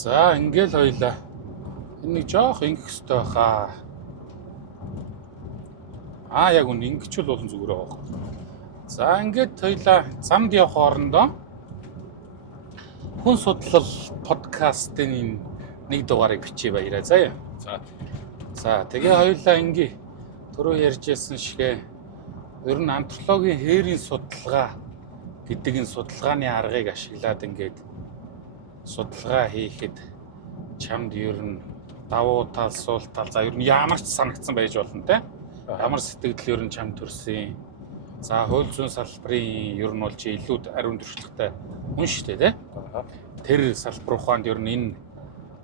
За ингээл хоёлаа. Энэ нэг жоох ингэх ёстой хаа. Яг үн ингэчүүл болон зүгээр байгаа. За ингээд хоёлаа замд явах хоорондоо хүн судлал подкастын нэг дугаарыг бичиж баяраа заяа. За тэгээ хоёлаа ингээ түрүү ярьжсэн шигээ ер нь антропологийн хээрийн судалгаа гэдэг энэ судалгааны аргыг ашиглаад ингээд судалгаа хийхэд чамд ер нь давуу тал, сул тал за ер нь ямар ч санагдсан байж болно те. Ямар сэтгэл ер нь чамд төрсөн. За хууль зүйн салбарын ер нь бол чи илүү ариун туршлагатай хүн шүү дээ те. Тэр салбар ухаанд ер нь энэ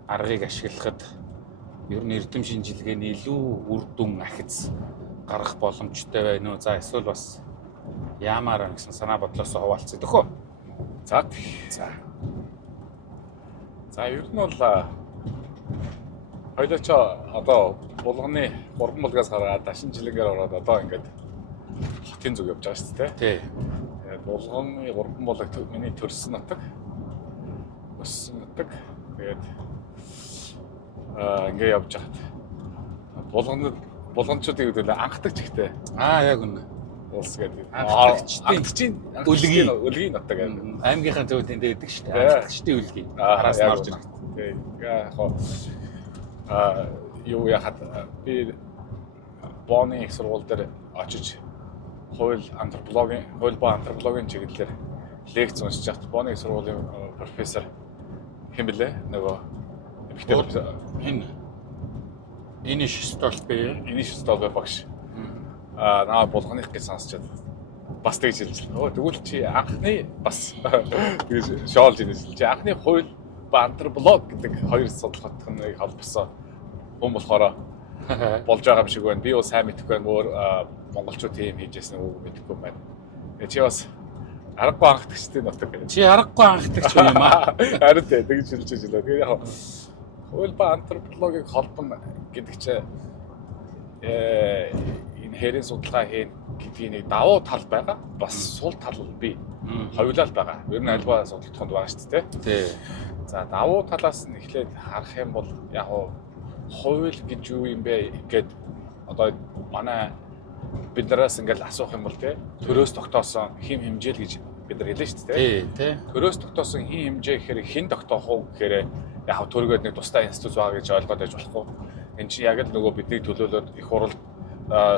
аргыг ашиглахад ер нь эрдэм шинжилгээний илүү үр дүн ахиц гарах боломжтой байна уу? За эсвэл бас яамаар гэсэн санаа бодлоосоо хуваалцъя дөхөө. За ер нь бол хоёул ч одоо булганы 3 булгаас гараад дашин жилэнгээр ороод одоо ингээд хотын зүг явж байгаа шүү дээ. Тий. Тэгээд булганы 3 булаг миний төрсөн нутаг. Өссөн нутаг. Тэгээд ингээд явж байхад булганчуудыг үл анхдагч ихтэй. Яг үнэ. Улс гэдэг. Анхдагчдын өлгийн нутаг гэдэг. Аймгийнхаа зөвлөнд байдаг шүү дээ. Анхдагчдын өлгийн. Араас нь орж ирэх. Тэгээд юу яхад би бооны их сургууль дээр очиж хууль ба антропологийн чиглэлээр лекц уншиж байхад бооны их сургуулийн профессор хэн блэ нөгөө Иниш Столбе багш. Наа булганых гэж сонсчод бас тэгж хэлж байна. Тэгвэл чи анхны бас тэгж шоолж инеж. Чи анхны хууль ба антрополог гэдэг хоёр судалгаатыг холбосон хүн болохоор болж байгаа юм шиг байна. Би бол сайн мэдэхгүй байна. Өөр монголчууд тийм хийжсэн үг мэдэхгүй байна. Чи бас аргагүй анхдагчдын нутаг гэж. Чи аргагүй анхдагч юм аа. Харин тэгж хэлж байлаа. Тэгээ яг хууль ба антропологийг холбоно гэдэг чинь энэ хэрийн судалгаа хийн гэдгийг нэг давуу тал байгаа. Бас сул тал би хоёулаа л байгаа. Ер нь альва судалгаханд байгаа шүү дээ. Тий. За давуу талаас нь эхлээд харах юм бол яг хууль гэж юу юм бэ гэд одоо манай биднээс ингээл асуух юм бол төрөөс тогтоосон хим хэмжээл гэж бид нар хэлнэ шүү дээ. Тий. Төрөөс тогтоосон хим хэмжээ гэхээр хэн тогтоох уу гэхээр яг төрөгөөд нэг тусдаа институт байгаа гэж ойлгоод байж болохгүй. Энд чинь яг л нөгөө бидний төлөөлөд их хурал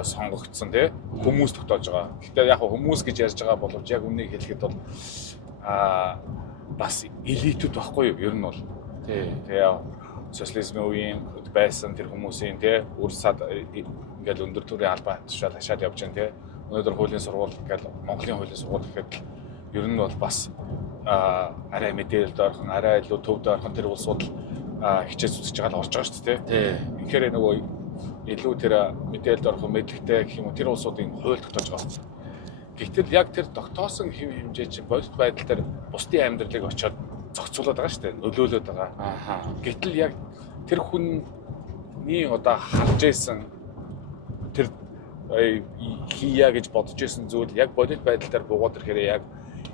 сонгогдсон хүмүүс тогтоож байгаа. Гэхдээ яг хүмүүс гэж ярьж байгаа боловч яг үннийг хэлэхэд бол бас элитүүд байхгүй юу? Ер нь бол тэгээ социализмын үеийн байсан тэр хүмүүсийн үр сад ингээл өндөр төрийн албаа тушаал хашаад явж байгаа өнөөдөр хуулийн сургууль ингээл Монголын хуулийн сургууль гэхэд ер нь бол бас арай мэдээлэлд орхон арай илүү төвд орхон тэр улсууд хичээж үзэж байгаа л орж байгаа шүү дээ. Тэгэхээр нөгөө илүү тэр мэдээлэлд орхон мэдлэгтэй гэх юм уу тэр улсуудын хууль тогтоож байгаа. Гэвтэл яг тэр тогтоосон хэв хэмжээ чинь бодит байдал дээр бусдын амьдралыг очиод зохицуулаад байгаа шүү дээ. Нөлөөлөд байгаа. Гэтэл яг тэр хүний одоо харж исэн тэр хийя гэж бодож исэн зүйл яг бодит байдал дээр буугаад ирэхээр яг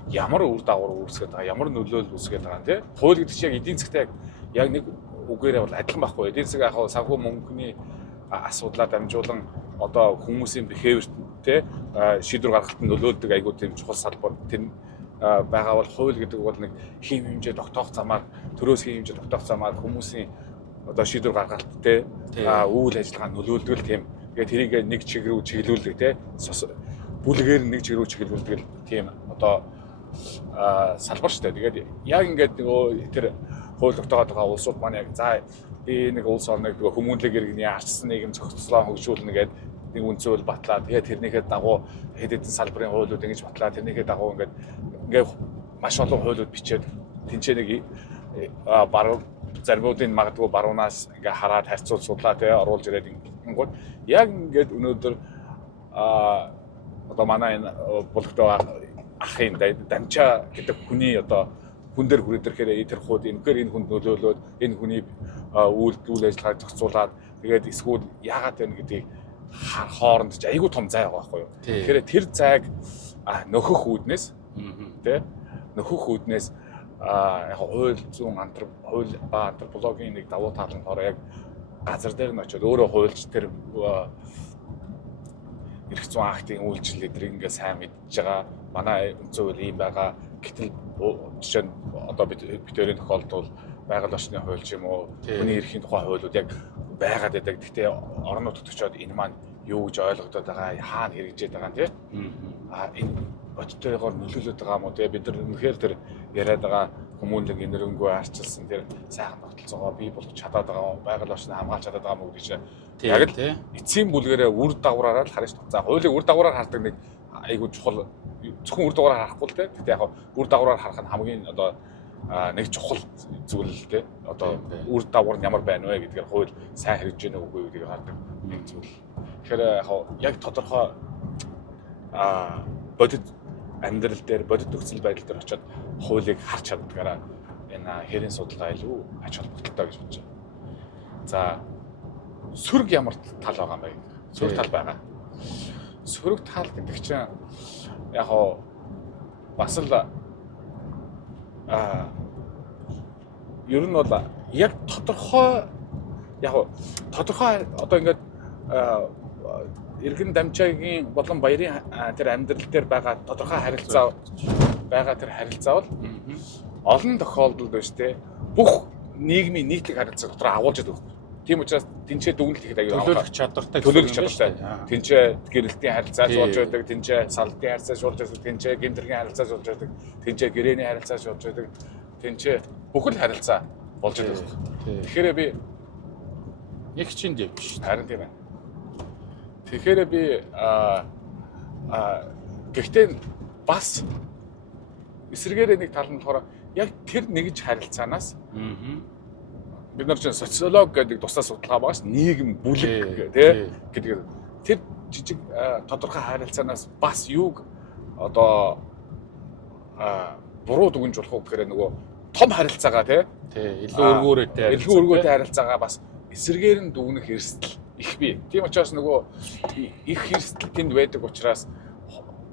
ямар үр дагавар үүсгээд байгаа, ямар нөлөөлөл үүсгээд байгаа тийм. Хууль гэдэг чинь яг эдийн засгтай яг нэг үгээрээ бол адилхан байхгүй. Эдийн засаг яг санхүү мөнгөний асуудлаа дамжуулан одоо хүмүүсийн behavior шийдвэр гаргахад нөлөөлдөг айгуу тийм чухал салбар. Тэр байгаа бол хууль гэдэг бол нэг хим хэмжээ тогтоох замаар төрөөс хим хэмжээ тогтоох замаар хүмүүсийн одоо шийдвэр гаргалт үйл ажиллагаа нөлөөлдөг л тийм. Тэгээд тэрийг нэг чиг рүү чиглүүлдэг бүлгээр нэг чиг рүү чиглүүлдэг л тийм одоо салбар шүү дээ. Тэгээд яг ингээд нөгөө тэр хууль тогтоогоод байгаа улсууд маань яг за би нэг улс орныг хүмүүнлэг иргэний арчсан нийгэм зохицлоо хөгжүүлнэ гэдэг нэг үнцөл батлаа. Тэгээд тэрнийхээ дагуу хэд хэдэн салбарын хуулиуд ингэж батлаа. Тэрнийхээ дагуу ингээд маш олон хуулиуд бичээд тэнцээ нэг баруун заримуудын магадгүй баруунаас ингээд хараад харьцуул судлаа оруулж ирээд ингээд яг ингээд өнөөдөр одоо манай энэ булгатаа ахын дамжаа гэдэг хүний одоо хүн дээр хүрээдрэхээр тэр хууд энэгээр энэ хүнд нөлөөлөөд энэ хүний үйл ажиллагааг зохицуулаад тэгээд эсвэл яагаад вэ гэдгийг хооронд ч айгүй том зай байгаа байхгүй юу. Тэгэхээр тэр зайг нөхөх үүднээс нөхөх үүднээс яг хууль зүйн хууль ба антропологийн нэг давуу тал нь болохоор яг газар дээр нь очиод өөрөө хуульч тэр эрх зүйн актын үйлчлэл эдрийг ингээ сайн мэдж байгаа. Манай үндсэн хууль ийм байгаа. Гэтэл жишээ нь одоо бидний тохиолдолд байгаль орчны хууль ч юм уу, хүний эрхийн тухай хуулиуд яг байгаад байдаг. Гэхдээ орон нутагт очиод энэ маань юу гэж ойлгогдоод байгаа, хаана хэрэгжээд байгаа нь тийм. Энэ бодтойгоор нөлөөлөд байгаа юм уу тийм. Бид нар үнэхээр тэр яриад байгаа хүмүүнлэг энэрэнгүй арчилсан тэр сайхан тогтолцоогоо бий болгож чадаад байгаа, байгаль орчныг хамгаалж чадаад байгаа мó гэж яг л эцсийн бүлгэрээ үр дагавраараа л харж байна. За хуулийг үр дагавраар хардаг нэг айгуу чухал зөвхөн үр дагавраар харахгүй л тийм. Гэхдээ яг үр дагавраар харах нь хамгийн одоо нэг чухал зүйл л тийм. Одоо үр дагавар нь ямар байна вэ гэдгээр хууль сайн хэрэгжиж байна уугүй гэдгийг хардаг нэг зүйл. Тэгэхээр яг тодорхой бодит амьдрал дээр бодит нөхцөл байдал дээр очиод хуулийг харж чаддгаараа энэ хэрийн судалгаа илүү ач холбогдолтой гэж бодож байна. За сөрөг ямар тал байгаа юм бэ? Сөрөг тал байгаа. Сөрөг тал гэдэг чинь яг бас л ер нь бол яг тодорхой одоо ингээд иргэн дамжаагийн болон баярын тэр амьдрал дээр байгаа тодорхой харилцаа байгаа тэр харилцаа бол олон тохиолдолд биш те бүх нийгмийн нийтлэг харилцаа дотор агуулж байдаг. Тийм учраас тэнцээ дүгнэлт ихэд аюул төлөөлөх чадвартай. Тэнцээ гэрэлтийн харилцаа болж байдаг, тэнцээ салдын харилцаа болж байдаг, тэнцээ гэмтэргийн харилцаа болж байдаг, тэнцээ гэрээний харилцаа болж байдаг, тэнцээ бүхэл харилцаа болж байдаг. Тэгэхээр би нэг чинь дээ биш. Харин тийм байна. Тэгэхээр би гэхдээ бас эсрэгээр нэг тал нь болохоор яг тэр нэгж харилцаанаас бид нар чинь социолог гэдэг тусдаа судалгаа байгаас нийгэм бүлэг тий гэдэг тэр жижиг тодорхой харилцаанаас бас юуг одоо буруу дүгнж болох уу гэхээр нөгөө том харилцаагаа тий илүү өргөөрөөтэй харилцаагаа бас эсрэгээр нь дүгнэх эрсдэл их бий. Тийм учраас нөгөө их эрсдэл тэнд байдаг учраас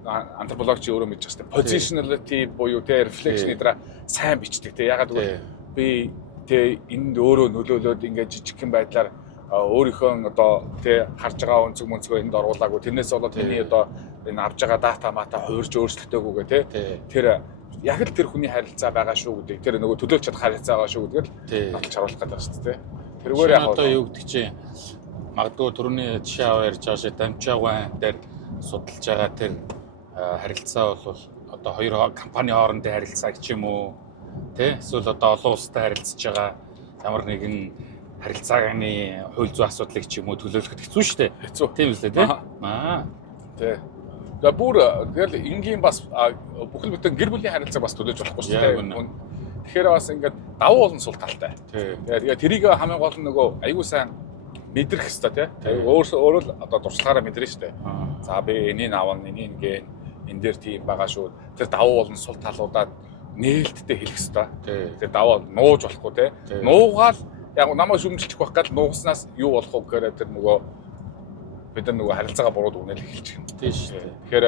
антропологч өөрөө мэдж байгаа шүү дээ. Positionality буюу те reflection эдраа сайн бичдэг те. Ягаад гэвэл би те энд өөрөө нөлөөлөд ингээд жижигхэн байдлаар өөрийнхөө одоо те харж байгаа өнцөг мөнцгөө энд оруулаагүй. Тэрнээс болоод тэний одоо энэ авж байгаа дата мата хуурж өөрчлөлтөөгүйгээ те. Тэр яг л тэр хүний харилцаа байгаа шүү гэдэг. Тэр нөгөө төлөөлж чадах харилцаа байгаа шүү гэдгээр л баталж харуулах гэдэг байна шүү дээ. Тэргээр яг одоо юу гэдэг чинь магадгүй түрүүний жишээ аваа ярьж байгаа шиг дамжаагүй дээр судалж байгаа тэр харилцаа бол одоо хоёр компани хоорондын харилцаа гэж юм уу тий эсвэл одоо олон улстай харилцаж байгаа ямар нэгэн харилцааны хууль зүйн асуудлыг ч юм уу төлөөлөхөд хэцүү шүү дээ. Хэцүү. Тийм үстэй тий. Тий. За бүр тэгэл энгийн бас бүхэл бүтэн гэр бүлийн харилцаа бас төлөөлж болохгүй шүү дээ. Тэгэхээр бас ингээд давуу болон сул талтай. Тэгээ тэрийг хамгийн гол нь нөгөө аюу сайн мэдрэх хэрэгтэй тий. Өөрөө л одоо дурслагаараа мэдрэн шүү дээ. За би энийг авна, энийг гээ энэ дээр тийм байгаа шүү. Тэр давуу болон сул талуудаа нээлттэй хэлэх хэрэгтэй. Тэр давуу нууж болохгүй тий. Нуугаал яг намайг шүмжилчих байх гал нуугаснаас юу болох вэ гэхээр тэр нөгөө бид нар нөгөө харилцаагаа буруу дүгнэл эхэлчих юм. Тийм шүү дээ. Тэгэхээр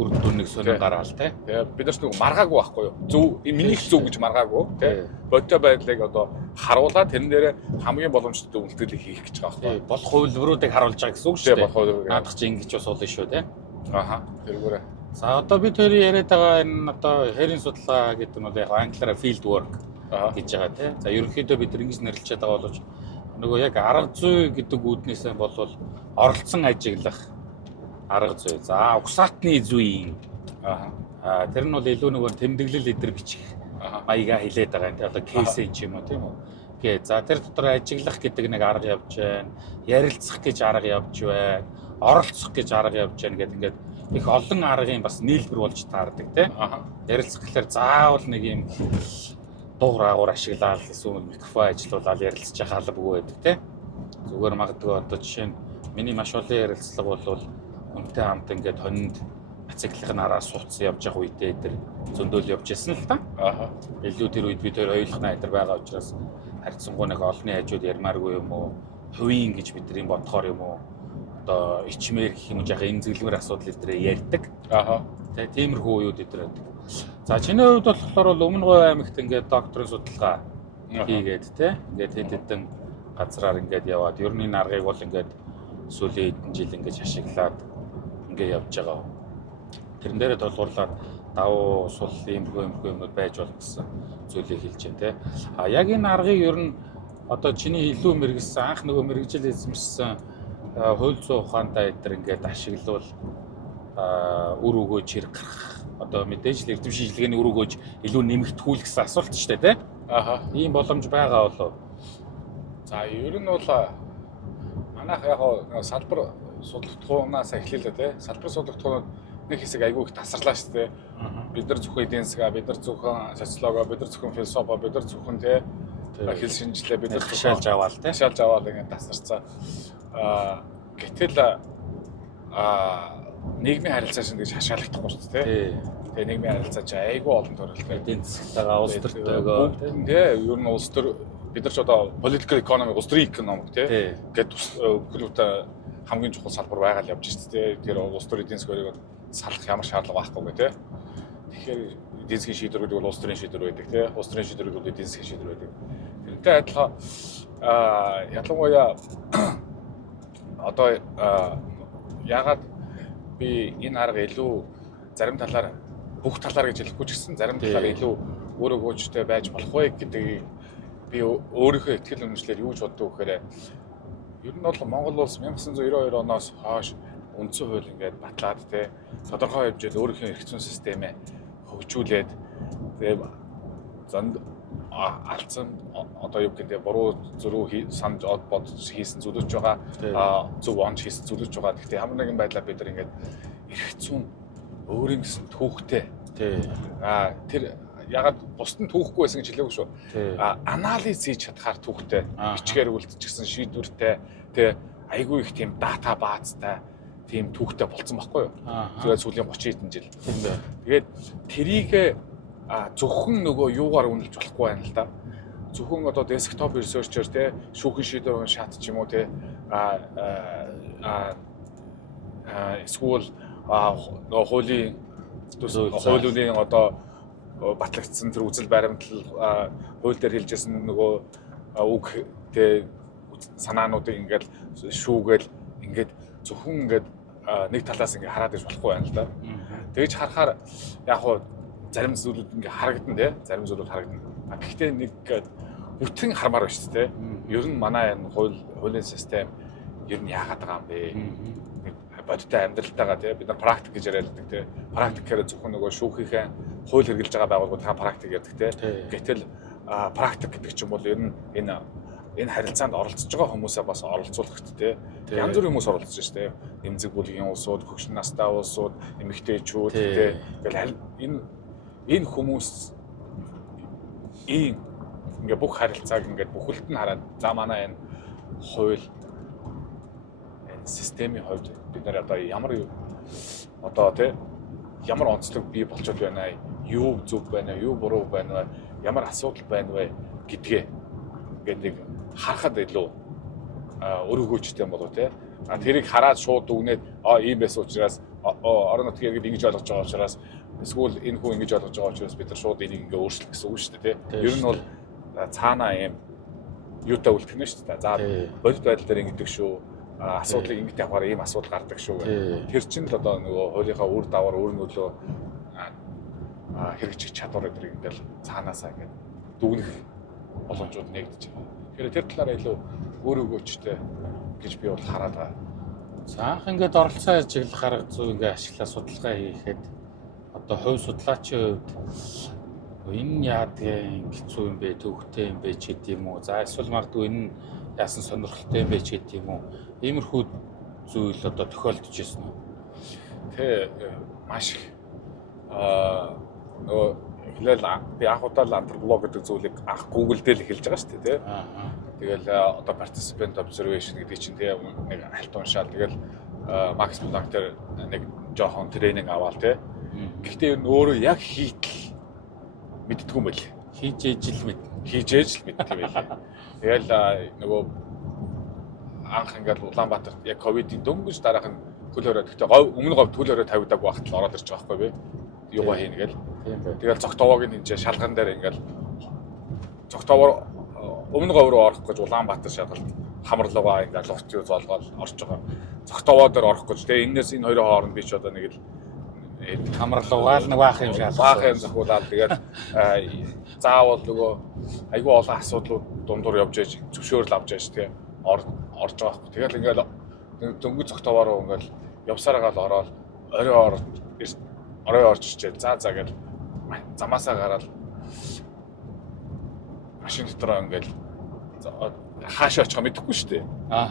үр дүнэг сонир гаргаал тий. Тэгээ бид нар ч нөгөө маргаагүй байхгүй юу? Зөв минийх зөв гэж маргаагүй тий. Бодтой байдлыг одоо харуулаад тэрэн дээр хамгийн боломжтой үйлдэлийг хийх гэж байгаа байхгүй юу? Болох хувилбаруудыг харуулж байгаа гэсэн үг шүү дээ. Наадах чи ингэж бас болно шүү тий. Тэргүүрээ. За одоо бид хоёрын яриад байгаа энэ одоо хэрийн судалгаа гэдэг нь бол яг англиараа field work гэж байгаа тий. За ерөнхийдөө бид ингэж нэрлэж байгаа боловч нөгөө яг арга зүй гэдэг үүднээсээ бол оролцсон ажиглах арга зүй. За угсаатны зүй. Тэр нь бол илүү нөгөө тэмдэглэл эдэр бичих маягаа хилээд байгаа юм тий. Одоо кейс юм уу тийм үү. Гээ. За тэр дотор ажиглах гэдэг нэг арга явж байна. Ярилцах гэж арга явж байна. Оролцох гэж арга явж байна гэдэг ингээд их олон аргын бас нийлбэр болж таардаг тий. Ярилцах гэхээр заавал нэг юм дугур агуур ашиглаад эсвэл микрофон ажиллуулаад ярилцж халбгүй байдаг тий. Зүгээр магадгүй одоо жишээ нь миний маш олон ярилцлага бол хүнтэй хамт ингээд хонинд ациклын араа сууцсан явж явах үедээ тэр зөндөөл явж ясан л та. Илүү тэр үед бид хоёр хоёулахна айдар байгаа учраас харьцангуй нэг олонний хажууд ярмааргүй юм уу? Хувийн гэж бидний бодохоор юм уу? Одоо ичмээр гэх юм уу яхаа эмзэглэмэр асуудал дээр ярьдаг. Тэгээ тиймэрхүү үеуд дээр байдаг. За чиний хувьд болохоор Өмнөговь аймагт ингээд докторийн судалгаа хийгээд те ингээд хэд хэдэн газраар ингээд яваад ер нь энэ аргыг бол ингээд сүүлийн хэдэн жил ингээд ашиглаад ингээд явж байгаа. Тэрэн дээрээ толгуурлаад давуу сул иймэрхүү юмуд байж болох гэсэн зүйлийг хэлж байна те. А яг энэ аргыг ер нь одоо чиний илүү мэрэгсэн анх нөгөө мэрэгжил эзэмшсэн хууль зүйн ухаандаа эдгээр ингээд ашиглавал үр өгөөж хэрэг гарах одоо мэдээж л эрдэм шинжилгээний үр өгөөж илүү нэмэгдэхүүл гэсэн асуулт шүү дээ те. Аха. Ийм боломж байгаа болов. За ер нь бол манайх яг салбар судалгахуунаас эхлэлээ те. Салбар судалгахуунууд нэг хэсэг айгүй их тасарлаа шүү дээ. Бид нар зөвхөн эдийн засгаа, бид нар зөвхөн социологи, бид нар зөвхөн философи, бид нар зөвхөн те хэл шинжилгээ, бид нар хашаалж аваал те. Хашаалж аваал ингэ тасарцсан. Гэтэл нийгмийн харилцаа шиг гэж хашаалагдахгүй шүү дээ. Тэгээ нийгмийн харилцаа чи айгүй олон төрөлтэй. Эдийн засгтайгаа улс төртэйгөө тий ер нь улс төр бид нар ч одоо political economy улс төрийн экономик тий гэдэг хөлөөтэй хамгийн чухал салбар байгаа л явж шүү дээ. Тэр улс төрийн эдийн засгыг салах ямар шаардлага байхгүй тий. Тэгэхээр эдийн засгийн шийдвэрүүд бол улс төрийн шийдвэр байдаг тий. Улс төрийн шийдвэрүүд бол эдийн засгийн шийдвэр байдаг. Тэрнтэй адилхан ялангуяа одоо ягаад би энэ арга илүү зарим талаар бүх талаар гэж хэлэхгүй ч гэсэн зарим талаар илүү өөр өгөөжтэй байж болох вэ гэдгийг би өөрийнхөө ихтгэл үнэмшлэр юу ч боддог гэхээр ер нь бол Монгол улс 1992 оноос хойш үндсэн хууль ингээд батлаад те тодорхой хэмжээнд өөрийнхөө эрх зүйн системээ хөгжүүлээд тэгээ занд алдсан одоо юу гэдэг буруу зөрүү санаж бод хийсэн зүйлж байгаа зөв онч хийсэн зүйлж байгаа. Гэхдээ ямар нэгэн байдлаар бид нар ингээд эрх зүйн өөрийн гэсэн түүхтэй тэр ягаад бусд нь түүхгүй байсан гэж хэлээгүй шүү. Анализ хийж чадхаар түүхтэй бичгээр үлдчихсэн шийдвэртэй тэ айгүй их тийм дата баазтай тийм түүхтэй болцсон байхгүй юу? Тэгээд сүүлийн 30 хэдэн жил. Тэгээд тэрийг зөвхөн нөгөө юугаар үнэлж болохгүй байна л да. Зөвхөн одоо desktop researcher те шүүхийн шийдвэр шат ч юм уу те эсвэл нөгөө хуулийн хуулиудын одоо батлагдсан тэр үзэл баримтлал хууль дээр хэлжсэн нөгөө үг те санаануудыг ингээд шүүгээл ингээд зөвхөн ингээд нэг талаас ингээд хараад иж болохгүй байна л да. Тэгж харахаар яг хуу зарим зүйлүүд ингээ харагдана те зарим зүйлүүд харагдана. Гэхдээ нэг бүтэн хармаар байна шүү дээ. Ер нь манай энэ хуулийн систем ер нь яагаад байгаа юм бэ? Бодиттой амьдралтайгаа те бид нар практик гэж яриаддаг те. Практикээр зөвхөн нөгөө шүүхийнхээ хууль хэрэгжилж байгаа байгууллагуудын практик гэдэг те. Гэтэл практик гэдэг ч юм бол ер нь энэ харилцаанд оролцож байгаа хүмүүсээ бас оролцуулах те. Янз бүрийн хүмүүс оролцож шүү дээ. Эмзэг бүлгийн улсууд, хөгшин настай улсууд, эмэгтэйчүүд те. Ингээл энэ хүмүүс ингээ бүх харилцааг ингээ бүхэлд нь хараад за манай энэ хууль энэ системийн хувьд бид нар одоо ямар онцлог бий болчиход байна юу зөв байна юу буруу байна ямар асуудал байна вэ гэдгээ ингээ нэг харахад илүү өргөгөөжтэй болов те тэрийг хараад шууд үгнээд ийм байсан учраас орон нутгийн иргэд ингэж ойлгож байгаа учраас эсвэл энэ хүн ингэж ойлгож байгаа учраас бид нар шууд энийг ингээ өөрчлөх гэсэн үг шүү дээ тий. Ер нь бол цаанаа ийм юутай үлдэх нь шүү дээ. За бодит байдал дээр ингэдэг шүү. Асуудлыг ингэж явахаар ийм асуудал гардаг шүү. Тэр чинь л одоо нөгөө хуулийнхаа үр давар үр нөлөө хэрэгжих чадвар эдрийг ингээл цаанаасаа ингээд дүгнэх боломжууд нэгдэж байгаа. Тэгэхээр тэр талаараа илүү өөр өгөөжтэй гэж би бол хараад байгаа. За анх ингээд оролцоо ажиглах арга зүй ингээд ашиглаа судалгаа хийхэд одоо хувь судлаачийн хувьд энэ яадгийн хэцүү юм бэ, төвхтэй юм бэ ч гэдэм үү. За эсвэл магадгүй энэ яасан сонирхолтой юм бэ ч гэдэм үү. Иймэрхүү зүйл одоо тохиолдож ирсэн үү? Тэ маш их нөгөө хэлэл би анх удаа л антрополог гэдэг зүйлийг анх Google дээр л эхэлж байгаа шүү дээ, тэ. Тэгэл одоо participant observation гэдэг чинь тэ нэг хальт уншаал тэгэл Max Planck дээр нэг жоохон тренинг аваал тэ. Гэхдээ ер нь өөрөө яг хийтэл мэддэггүй юм байл. Хийж ээж л мэддэг юм байл. Тэгэл нөгөө анх ингээд Улаанбаатарт яг ковидын дөнгөж дараах нь хөл хорой. Гэхдээ өмнө говь хөл хорой тавигдаагүй багт л ороод ирж байгаа байхгүй би. юугаа хийнэ гэл. Тийм бай. Тэгэл цогтовоог нь хинжээ шалган дээр ингээл цогтовоор өмнө говь руу орох гэж Улаанбаатар шалгалт хамарлуугаа ингээл урт юу зоолгоод орж байгаа. Цогтовоо дээр орох гэж. Тэгээ энэс энэ хоёрын хооронд би ч одоо нэг л хамарлуугаал нэг баах юм шаал. Баах юм захиулаад тэгээд заавал нөгөө айгүй олон асуудлууд дундуур явж ээж зөвшөөрөл авч ээж тэгээ орж байгаа байхгүй. Тэгэл ингээл дөнгөж цогтовоо ингээл явсараагаал ороод орой орж ичээд за гэл замаасаа гараад машин дотроо ингээл хаашаа очих мэдэхгүй шүү дээ.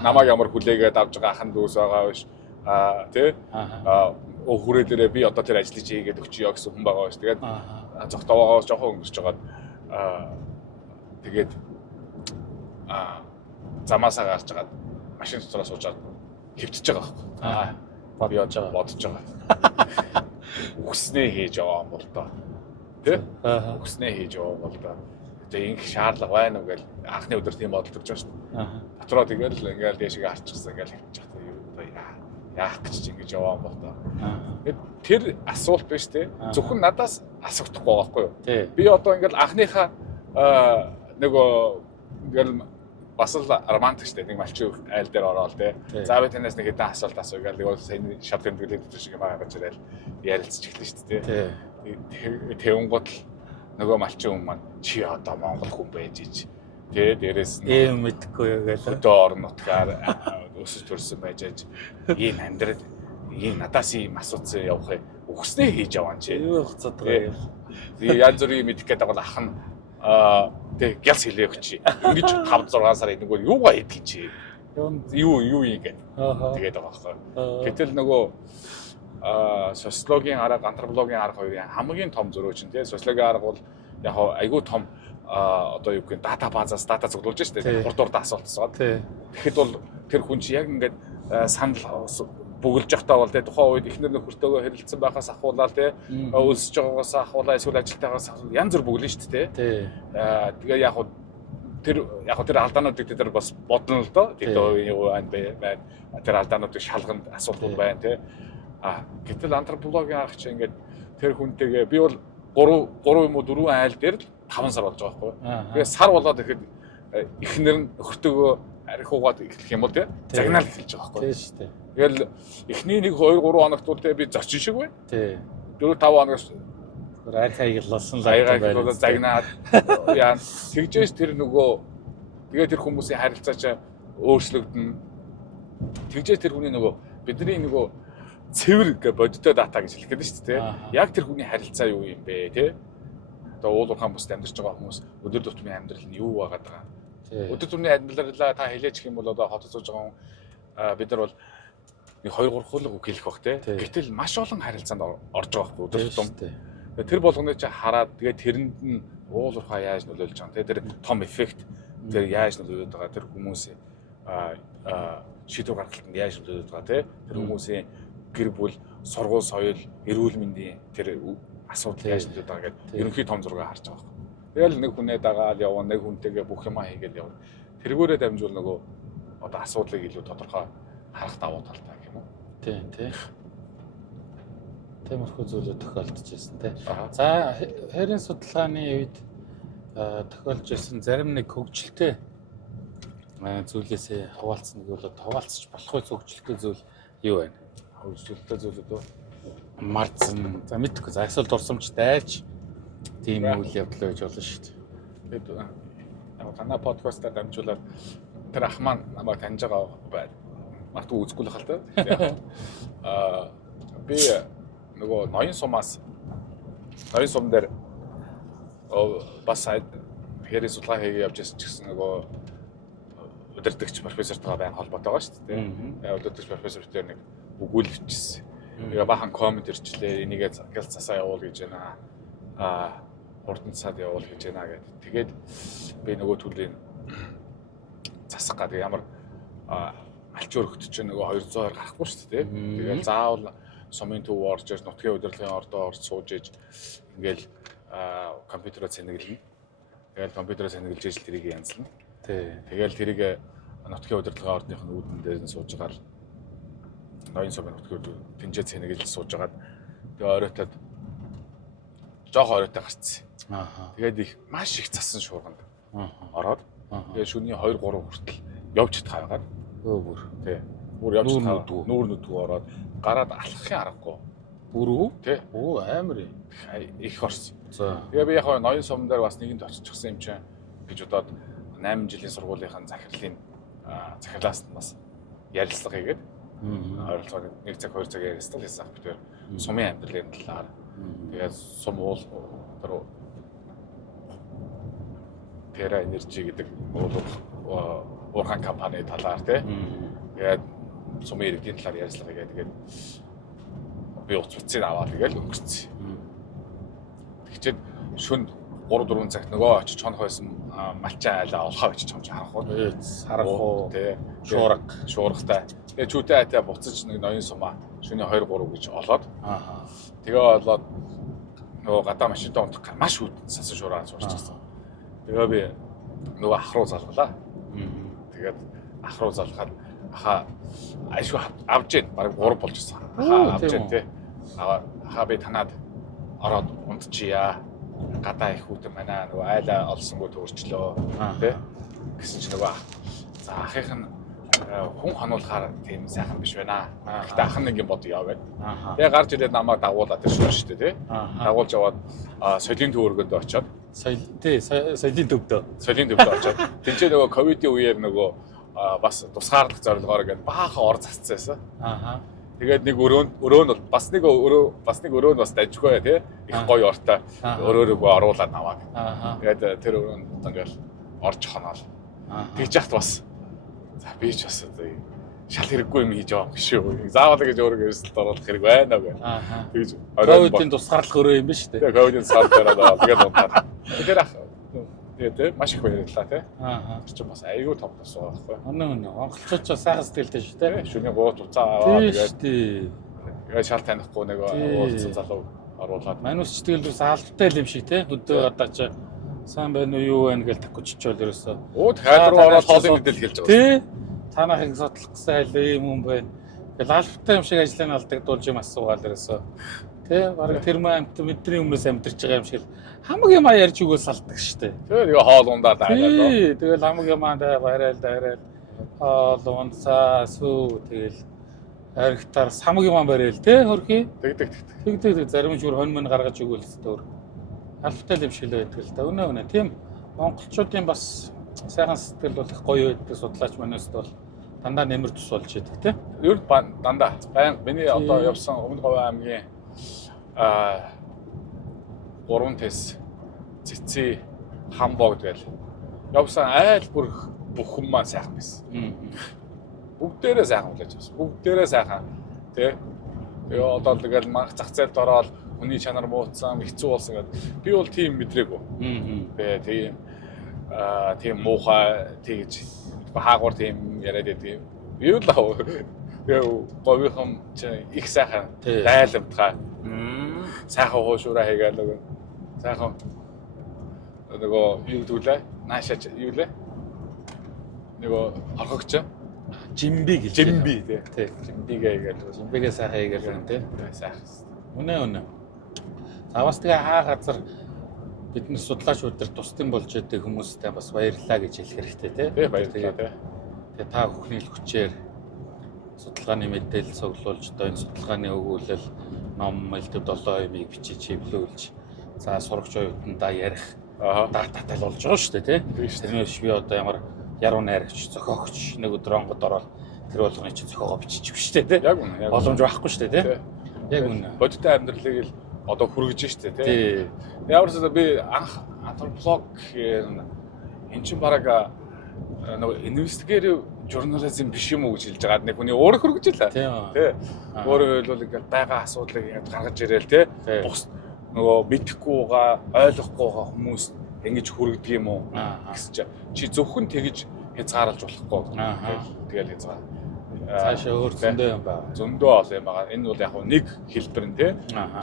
Намайг ямар хүлээгээд авч байгаа ахын дүүс байгаа биш. Тэ хүрээ дээрээ би одоо тэр ажлыг хийгээд өгчийё гэсэн хүн байгаа биш. Тэгээд зогтоогоос жоохон өнгөрч жагаад тэгээд замаасаа гарч жагаад машин дотроо суужаад хэвтэж байгаа байхгүй. Би бодож байгаа. Үгснээ хийж яваа юм бол доо. Тэ? Үгснээ хийж яваа бол доо. Тэгээ инх шаардлага байна уу гэж анхны өдөр тийм бодол төрж байгаа шүү дээ. Дотроо тэгэл ингээл дээшгээ харчихсан ингээл хэвчих та яах гэж ингэж яваа юм бол доо. Тэр асуулт биш те. Зөвхөн надаас асуухдахгүй байгаа байхгүй юу? Би одоо ингээл анхныхаа нөгөө ингээл бас л романтик штэ нэг малчин айл дээр ороод те. За би танаас нэг хэдэн асуулт асуу гэл нэг сайн шат тэмдэглээд өдөр шиг байгаа гэж ярилцж эхэлнэ штэ те. Тэвэнгууд нөгөө малчин хүн маань чи одоо монгол хүн байж ич те дээрэс нь мэдхгүй юу гээл өдөө орон нутгаар өсөж төрсөн байж аж ийм амьдрал ийм надаас ийм асууцсан явах үгснээ хийж яваа чи юу хуцаад байгаа юм. Янз бүрийн мэдэх гэдэг бол ах нь тэг гялс хэлээ өгч ингэж 5 6 сар энийг юугаа хийдэг чи юу юм гээд тэгээд байгаа байхгүй. Гэтэл нөгөө социологийн арга, антропологийн арга хоёрын хамгийн том зөрөө чинь тий социологийн арга бол яг айгүй том одоо юу гэх юм дата базаас дата цуглуулж штэ хурдуурдаа асуулт асууад. Тэгэхэд бол тэр хүн чи яг ингээд санал бүгэлж явахдаа бол тий тухайн үед эхнэр нөхөртөөгөө хэрэлцсэн байхаас ахуулаад тий өлсөж байгаагаас ахуулаа эсвэл ажилтайгаас ахуул янз бүр бүгэлнэ штэ тий. Тэгээ яг тэр алдаануудыг тэр бас бодно л доо. Тэр юу байна тэр алдаануудыг шалганд асуултууд байна тий. Гэтэл антропологийн арга чинь ингээд тэр хүнтэйгээ би бол 3 юм уу 4 айл дээр л 5 сар болж байгаа байхгүй. Тэгээ сар болоод ирэхэд эхнэр нь өхөртөөгөө архиугаад эхлэх юм бол тий загнаал эхэлж байгаа байхгүй. Тийм шүү дээ. Тэгэл эхний 1 2 3 хоногт бол би зорчин шиг бай. Тий. 4 5 хоногт хайгалсан л загнаад яа тэгжээс тэр нөгөө тэгээ тэр хүмүүсийн харилцаа ч өөрчлөгдөн. Тэгжээс тэр хүний нөгөө бидний нөгөө цэвэр бодиттой дата гэж хэлэх гэдэг шүү дээ. Яг тэр хүний харилцаа юу юм бэ те? Одоо уул уурхаан бүсд амьдарч байгаа хүмүүс өдөр тутмын амьдрал нь юу байгаад байгаа. Өдөр тутмын амьдралаа та хэлээч гэх юм бол одоо хотод сууж байгаа хүн бид нар бол нэг 2 3 хуулаг үг хэлэх бах те. Гэтэл маш олон харилцаанд орж байгаа байхгүй өдөр тутам. Тэр болгоны чи хараад тэгээ тэрэнд нь уул уурхаа яаж нөлөөлж байгаа те. Тэр том эффект тэр яаж нөлөөлөд байгаа тэр хүмүүсийн шийдвэр гаргалтанд яаж нөлөөлөд байгаа те. Тэр хүмүүсийн гэр бүл, сургууль, соёл, эрүүл мэндийн тэр асуудал яаж нөлөөлөд байгаа гэдэг ерөнхий том зураг харж байгаа байхгүй. Тэгэл нэг хүнээ дагаад явна, нэг хүнтэйгээ бүх юмаа хийгээд явна. Тэргүүрээ дамжуул нөгөө одоо асуудлыг илүү тодорхой харах давуу талтай гэх юм уу? Тийм. Тиймэрхүү зүйлүүд тохиолдож байсан тийм. За хайрын судалгааны үед тохиолж байсан зарим нэг хөгжилтэй зүйлээсээ хаваалцсан нэг бол хаваалцж болохгүй хөгжилтэй зүйл юу байна? Хөгжилтэй зүйлүүд үү? Марцсан. За мэдхгүй. За эсвэл дурсамж дайрч тийм үйл явдал байж болно шүү дээ. Тэгээд яг танай подкастаар дамжуулаад тэр ах маань намайг таньж байгаа байна. Магадгүй үзэхгүй л хальтай. Би нөгөө ноён сум дээр бас хэрэг судалгаа хийгээ явж байсан ч гэсэн нөгөө удирдагч профессортойгоо байн холбоотой байгаа шүү дээ. Удирдагч профессор дээр нэг өгүүлчихсэн. Тэгээ бахан коммент ирчлээ. Энийгээ гялц цасаа явуул гэж байна. Хурдан цасаад явуул гэж байна гэдэг. Тэгээд би нөгөө төрлийн засах гэдэг ямар малчин өргөт чинь нөгөө 200-аар гарахгүй шүү дээ. Тэгээд заавал сумын төв орж иж нутгийн удирдлагын ордоо орж сууж иж ингээл компьютероо цэнэглэнэ. Тэгэл компьютероо цэнэглэж ижил тэрийг янзлна. Тэгэл тэрийг нутгийн удирдлагын ордныхын үүдэн дээр нь сууж байгаа л ноён сумын нутгийн тэнцээ цэнэглэж сууж байгаад тэгээ оройтод жоох оройтой гарцсан. Ааха. Тэгээд их маш их цасан шуурганд ороод тэгээд шөнийн 2 3 хүртэл явж чадхаагаад Өөр. тий. Бүр явж Нүүр чадхаа нүүр нүдгүү ороод гараад алхахын аргагүй. Бүр үү? Тий. Оо амар юм. Их орсон. За. Тэгээ би яг ноён сумн дээр бас нэгэнд очичихсан юм чинь гэж бодоод 8 жилийн сургуулийнхаа захирлын захирлаас нь бас ярилцлага хийгээд ойролцоог 1 цаг 2 цаг ярилцлага хийсэн ах битээр сумын амьдралын талаар тэгээд сум уул Terra Energy гэдэг уурхайн компани талаар тэгээд сумын иргэдийн талаар ярилцлага хийгээд тэгээд би утас утсыг аваад тэгээд өнгөрцөн. Тэгчээд шөнд 3 4 цагт нөгөө очиж хонох байсан малчаа айлаа олхоо очиж чамж харах уу. Харах уу. Тэ шуургатай. Тэгээ чүүтэй айтаа буцаж нэг ноён сумаа шөнийн 2 3 гэж олоод. Тэгээ олоод нөгөө гадаа машинтаа унтах маш үүд сасан шуураа суурчихсан. Тэгээ би нөгөө ах руу залгалаа. Тэгээд ах руу залгаад аха айшгүй авж гин баг 3 болж ирсэн. Аха авж гин тий. Аха би танаад ороод унтчихъя. Гадаа их хүүтэн байна. Нөгөө айлаа олсонгүй төрчлөө тий. Гэсэн чинь нөгөө за ахих нь хүн хонуулахаар тийм сайхан биш байна. Гэхдээ ах нэг юм бодё яваад. Тэгээ гарч ирээд намайг дагуулаад тэр шүү дээ тий. Дагуулж яваад соёлын төвөргөнд очиод соёлын төвдөө. Соёлын төвдөө очиод тэнцээ нөгөө ковидын үеэр нөгөө бас тусгаарлах зорилгоор гээд баахан ор засцсан. Тэгээд нэг өрөө нь бас нэг өрөө нь бас дажгүй тий. Их гоё ортой өрөөрөө оруулаад наваа. Тэгээд тэр өрөөнд ингээл орж хоноол. Тэгж яхад бас за би ч бас шал хэрэггүй юм хийж байгаа юм шүү. Заавал гэж өөрөө эрсдэлд оруулах хэрэг байна гэх. Тэгж ковидын тусгаарлах өрөө юм ба шүү дээ. Тэгээд ковидын сардараа тэгээд унтаад. Тэгэхээр ах тэгээд маш их баярлалаа тий. Тэр чинь бас айгүй том тус байгаа байхгүй. Өнөө монголчууд ч сайхан сэтгэлтэй шүү дээ. Шүний 3 туцаа аваад тэгээд шал танихгүй нэг уулзсан залуу оруулаад. Манус ч тэгэл бас алдартай юм шиг тий. Өдөө одоо ч сайн байна уу юу байна гэж такуччвал ерөөсөө. Оо дахиад руу ороод хоолын мэдэл хэлж байгаа. Тий. Танахыг судлах гэсэн айл ийм юм байна. Тэгэл алдартай юм шиг ажлын алдагдуулж юм асуугаал ерөөсөө. Тий. Бараг тэр амт мэдрэний өмнөөс амьдарч байгаа юм шиг хамаг юм ярьж өгөөс салдаг штэ. Тэгээд хоол ундаад айлаа. Тий. Тэгэл хамаг юм байраал. Хоол унсаа сүү тэгэл аригтаар хамаг юм барайл тий хөрхий. Тэгдэг зарим нь шүр хонь мөн гаргаж өгөөл өстөр. Алдартай юм шиг л байдаг л да. Өнөө тийм монголчуудын бас сайхан сэтгэл бол их гоё байдаг судлаач манайс бол дандаа нэмэр тус болж идэг тий. Ер дандаа баян миний одоо явсан Өмнөд Говь аймгийн 3 тэс цэцээ хамбог тэгэл явсан айл бүр бүх хүн маань сайхан байсан. Бүгдээрээ сайхан болж байсан. Бүгдээрээ сайхан тий. Тэгээ одоо тэгэл манх зах зээлд ороод хүний чанар муутсан хэцүү болсон гэдэг. Би бол тийм мэдрээгүй. Тэгээ тийм муухай тэгж хаагур тийм яриад байдаг. Юу л аа. Тэгээ говийнхан чинь их сайхан дайламтгай. Сайхан хуушураа хийгээл нөгөө сайхан нөгөө юу гэдүүлээ? Наашаач юу лээ? Нөгөө орхогч жимби гэж. Жимби тий. Жимбигээ хийгээл. Жимбигээ сайхан хийгээл тий. Сайхан. Үнэ. Заваас тэгээ хаа газар бидний судлаачид төр тусдын болж байгаа хүмүүстэй бас баярлалаа гэж хэлэх хэрэгтэй тий. Тий баярлалаа тий. Тэгээ та бүхний л хүчээр судалгааны мэдээлэл цуглуулж одоо энэ судалгааны өгүүлэл ном элдв 7 юмыг бичиж хэвлүүлж за сурагч оюутандаа ярих дататай болж байгаа шүү дээ тий. Тэрнээс би одоо ямар яруу найрагч зохиогч нэг өдөр онгод ороод тэр болгоны чинь зохиогоо бичиж биш дээ тий. Яг үнэ. Боломж байхгүй шүү дээ тий. Яг үнэ. Бодиттой амьдралыг л одоо хүргэж штэ тий. Ямар ч би анх антрополог эн чинь бараг нөгөө инвестигатив журнализм биш юм уу гэж хэлж байгаа. Нэг хүний өөрөө хүргэж илаа. Тий. Өөрөө хэлбэл ингээд байгаа асуудлыг ингээд гаргаж ирээл тий. Бус нөгөө мэдэхгүй байгаа, ойлгохгүй байгаа хүмүүс ингэж хүргэдэг юм уу гэсэн чи чи зөвхөн тэгж хязгаарлаж болохгүй. Тэгэл хязгаар. Цаашаа өөр зөндөө юм байна. Зөндөө ол юм байгаа. Энэ бол яг нэг хэлбэр нь тий.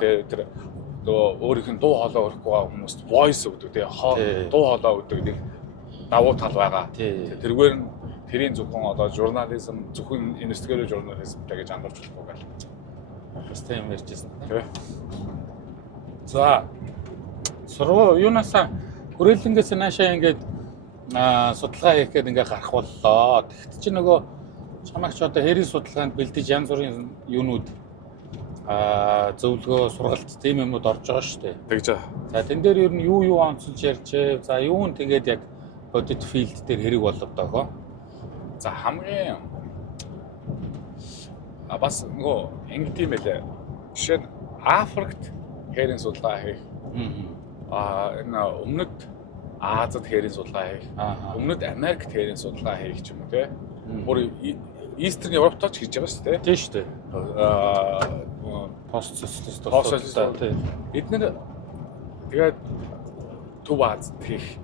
Тэгээ тэр нөгөө өөрийнх нь дуу хоолой өрөхгүй байгаа хүмүүст voice өгдөг тий. Дуу хоолой өгдөг нэг давуу тал байгаа. Тэргээр нь тэрийн зөвхөн одоо журнализм зөвхөн инвестигатив журнализмтай гэж андуурч болохгүй гал. Бас тийм ярьжсэн. Тий. За Сургууль юунасаа хүрээлэнгээс наашаа ингээд судалгаа хийхэд ингээ гарах боллоо. Тэгэхдээ чи нөгөө чамаач одоо хэрийн судалгаанд бэлдэж янз бүрийн юунууд зөвлөгөө сургалт тийм юмуд орж байгаа шүү дээ. Тэгж байгаа. За тэн дээр ер нь юу онцолж ярьжээ. За юу нь тэгээд яг бодит филд дээр хэрэг болоод байгаа. За хамгийн бас нөгөө ингэ тийм байлээ. Жишээ нь Африкт хэрийн судалгаа хийх. Энэ өмнөд Азад хэрийн судалгаа хийх. Өмнөд Америкт хэрийн судалгаа хийх ч юм уу те. Бүр Eastern Europe ч хийж байгаа шүү дээ. Тийм шүү дээ. Пост социалист тийм. Эдгээр тэгээд Төв Азад хийх.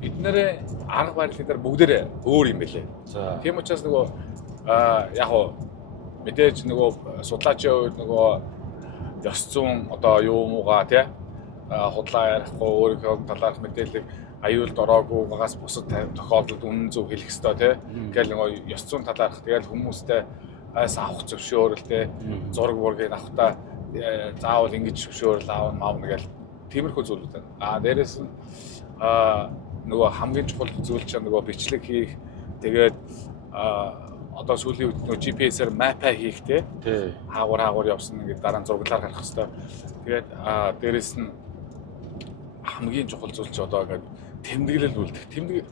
Эднэрээ арга барилын дээр бүгдээрээ өөр юм байлээ. За. Тийм учраас нөгөө яг уу мэдээж нөгөө судлаачийн үед нөгөө ёс зүйн одоо юу муугаа тий худлаа ярихгүй өөрийнхөө талаарх мэдээллийг аюулд ороогүй багаас бусад тохиолдолд үнэн зөв хэлэх ёстой тий. Ингээл нөгөө ёс зүйн талаарх тэгэл хүмүүстэй айс авах зөвшөөрөл тий зураг мургийг авахта заавал ингэж зөвшөөрөл аавна гэл тиймэрхүү зүйлүүд байна. Дээрээс нь нөгөө хамгийн чухал зүйл чинь нөгөө бичлэг хийх тэгээд одоо сүүлийн үед нөгөө GPS-ээр map хийх те хаагуур явсан ингээд дараа нь зурглаар гарах хэвээр. Тэгээд дээрэс нь хамгийн чухал зүйл чи одоо ингээд тэмдэглэл үлдэх.